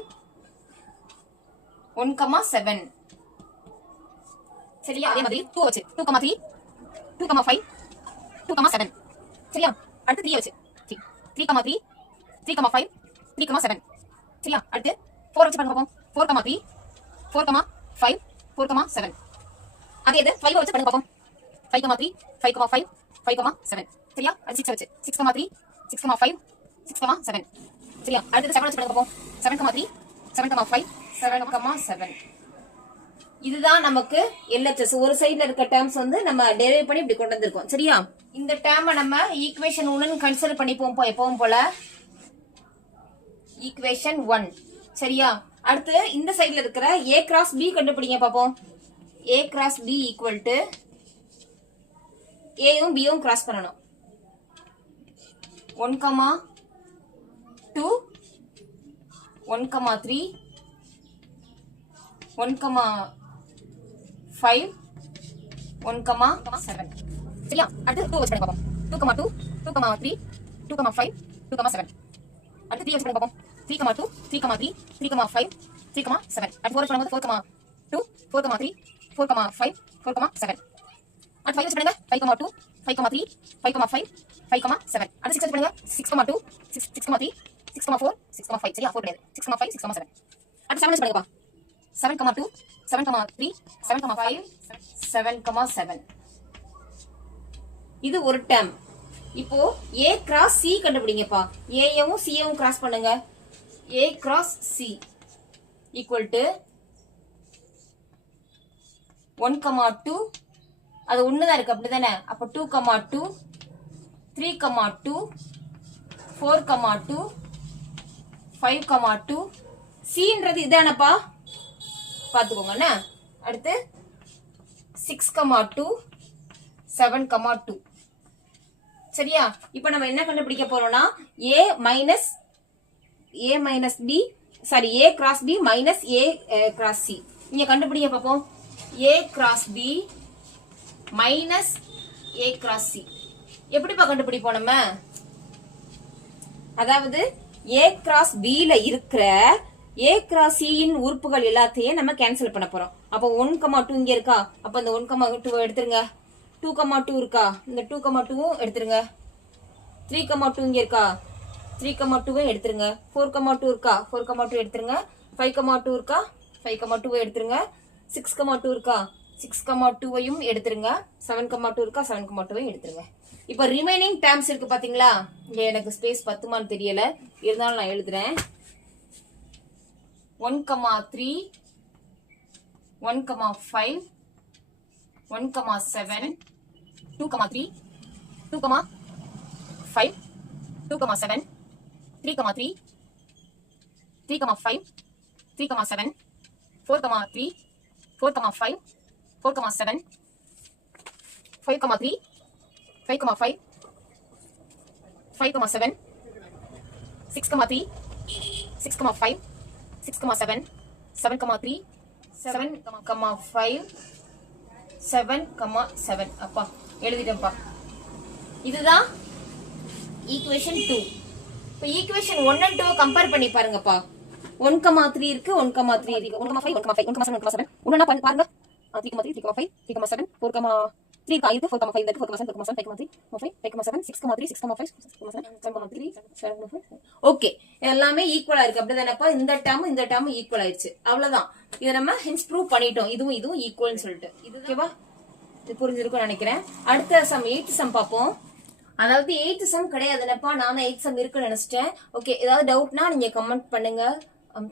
1,7. சரியா? அதே மாதிரி 2 வச்சு 2,3 2,5 2,7. சரியா? அடுத்து 3 வச்சு 3,3 3,5 3,7. சரியா? அடுத்து 4 வச்சு பண்ணுங்க பாப்போம். 4,3 4,5 4,7. அதே இது 5 வச்சு பண்ணுங்க பாப்போம். 5,3 5,5 5,7. சரியா? அது 6 வச்சு 6,3 6,5 6,7. சரியா? அடுத்து 7 வச்சு பண்ணுங்க பாப்போம். 7,3 7,5 7,7. இதுதான் நமக்கு LHS. ஒரு சைடுல இருக்க டேர்ம்ஸ் வந்து நம்ம டெரைவ் பண்ணி இப்படி கொண்டு வந்திருக்கோம். சரியா? இந்த டேர்மை நம்ம ஈக்குவேஷன் 1 கன்சிடர் பண்ணிப்போம் எப்பவும் போல. ஈக்குவேஷன் 1. சரியா? அடுத்து இந்த சைடுல இருக்கிற ஏ கிராஸ் பி கண்டுபிடிங்க பாப்போம். A cross B equal to ஏயும் பியும் கிராஸ் பண்ணணும். 1,2 1,3 1,5 1,7. சரியா? அடுத்து 2 வச்சு பண்ணி பாப்போம். 2,2 2,3 2,5 2,7. அடுத்து 3 வச்சு பண்ணி பாப்போம். 3,2 3,3 3,5 3,7. அடுத்து 4 வச்சு பண்ணும்போது 4,2 4,3 4,5 4,7. அடுத்து 5 வச்சு பண்ணுங்க. 5,2 5,3 5,5 5,7. அடுத்து 6 வச்சு பண்ணுங்க. 6,2 6,3 6,4 6,5. சரியா? 4 கிடையாது. 6,5 6,7. அடுத்து 7 வச்சு பண்ணுங்கப்பா. 7,2 7,3 7,5 7,7. இது ஒரு டேர்ம். இப்போ ஏ கிராஸ் சி கண்டுபிடிங்கப்பா. ஏயவும் சியவும் கிராஸ் பண்ணுங்க. ஏ கிராஸ் சி ஈக்குவல் டு 1,2. அது ஒண்ணுதான் இருக்கு அப்படிதானே? அப்ப 2,2 3,2 4,2 5,2 Cன்றது இதானப்பா பாத்துக்கோங்க. அடுத்து 6,2 7,2 சரியா? இப்ப நம்ம என்ன கண்டுபிடிக்க போறோம்னா a cross b minus a cross c. இங்க கண்டுபிடிக்க பாப்போம். a cross b minus a cross c எப்படிப்பா கண்டுபிடிப்போம் நம்ம? அதாவது a cross b ல இருக்கிற a cross c இன் உறுப்புகள் எல்லாத்தையும் நம்ம கேன்சல் பண்ண போறோம். அப்ப 1,2 இங்க இருக்கா? அப்ப இந்த 1,2 எடுத்துருங்க. 2,2 இருக்கா? இந்த 2,2 எடுத்துருங்க. 3,2 இங்க இருக்கா? 3,2 எடுத்துருங்க. 4,2 இருக்கா? 4,2 எடுத்துருங்க. 5,2 இருக்கா? 5,2 எடுத்துருங்க. 6,2 இருக்கா? 6,2 எடுத்துருங்க. 7,2 இருக்கா? 7,2 எடுத்துருங்க. இப்ப ரிமைனிங் டேர்ம்ஸ் இருக்கு பாத்தீங்களா? இங்க எனக்கு ஸ்பேஸ் பத்துமான்னு தெரியல, இருந்தாலும் நான் எழுதுறேன். 1,3 1,5 1,7 2,3 2,5 2,7 3,3 3,5 3,7 4,3 4,5 4,7 5,3 5,5 5,7 6,3 6,5 6,7 7,3 7,5 7,7 அப்பா எழுதிட்டேன்ப்பா. இதுதான் ஈக்குவேஷன் 2. இப்போ ஈக்குவேஷன் 1 and 2 கம்பேர் பண்ணி பாருங்கப்பா. 1,3 இருக்கு, 1,3 இருக்கு, 1,5 1,5 1,7 1,7 ஒண்ணா பாருங்க. 3,3 3,5 3,7 4,3 இருக்கா? இருக்கு 4,5 இருக்கு 4,7 4,7 5,3 5,7 6,3 6,5 6,7 7,3 ஓகே, எல்லாமே ஈக்குவலா இருக்கு. அப்படிதானப்பா? இந்த டேர்ம் ஈக்குவல் ஆயிடுச்சு. அவ்வளவுதான். இத நம்ம ஹென்ஸ் ப்ரூவ் பண்ணிட்டோம். இதுவும் ஈக்குவல்னு சொல்லிட்டு. இது ஓகேவா? இது புரிஞ்சிருக்கும் நினைக்கிறேன். அடுத்த சம் 8th சம் பாப்போம். அதாவது 8th சம் கிடையாதுனப்பா, நானும் 8th சம் இருக்குன்னு நினைச்சிட்டேன். ஓகே, ஏதாவது டவுட்னா நீங்க கமெண்ட் பண்ணுங்க.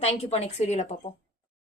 தேங்க்யூப்பா. நெக்ஸ்ட் வீடியோல பாப்போம்.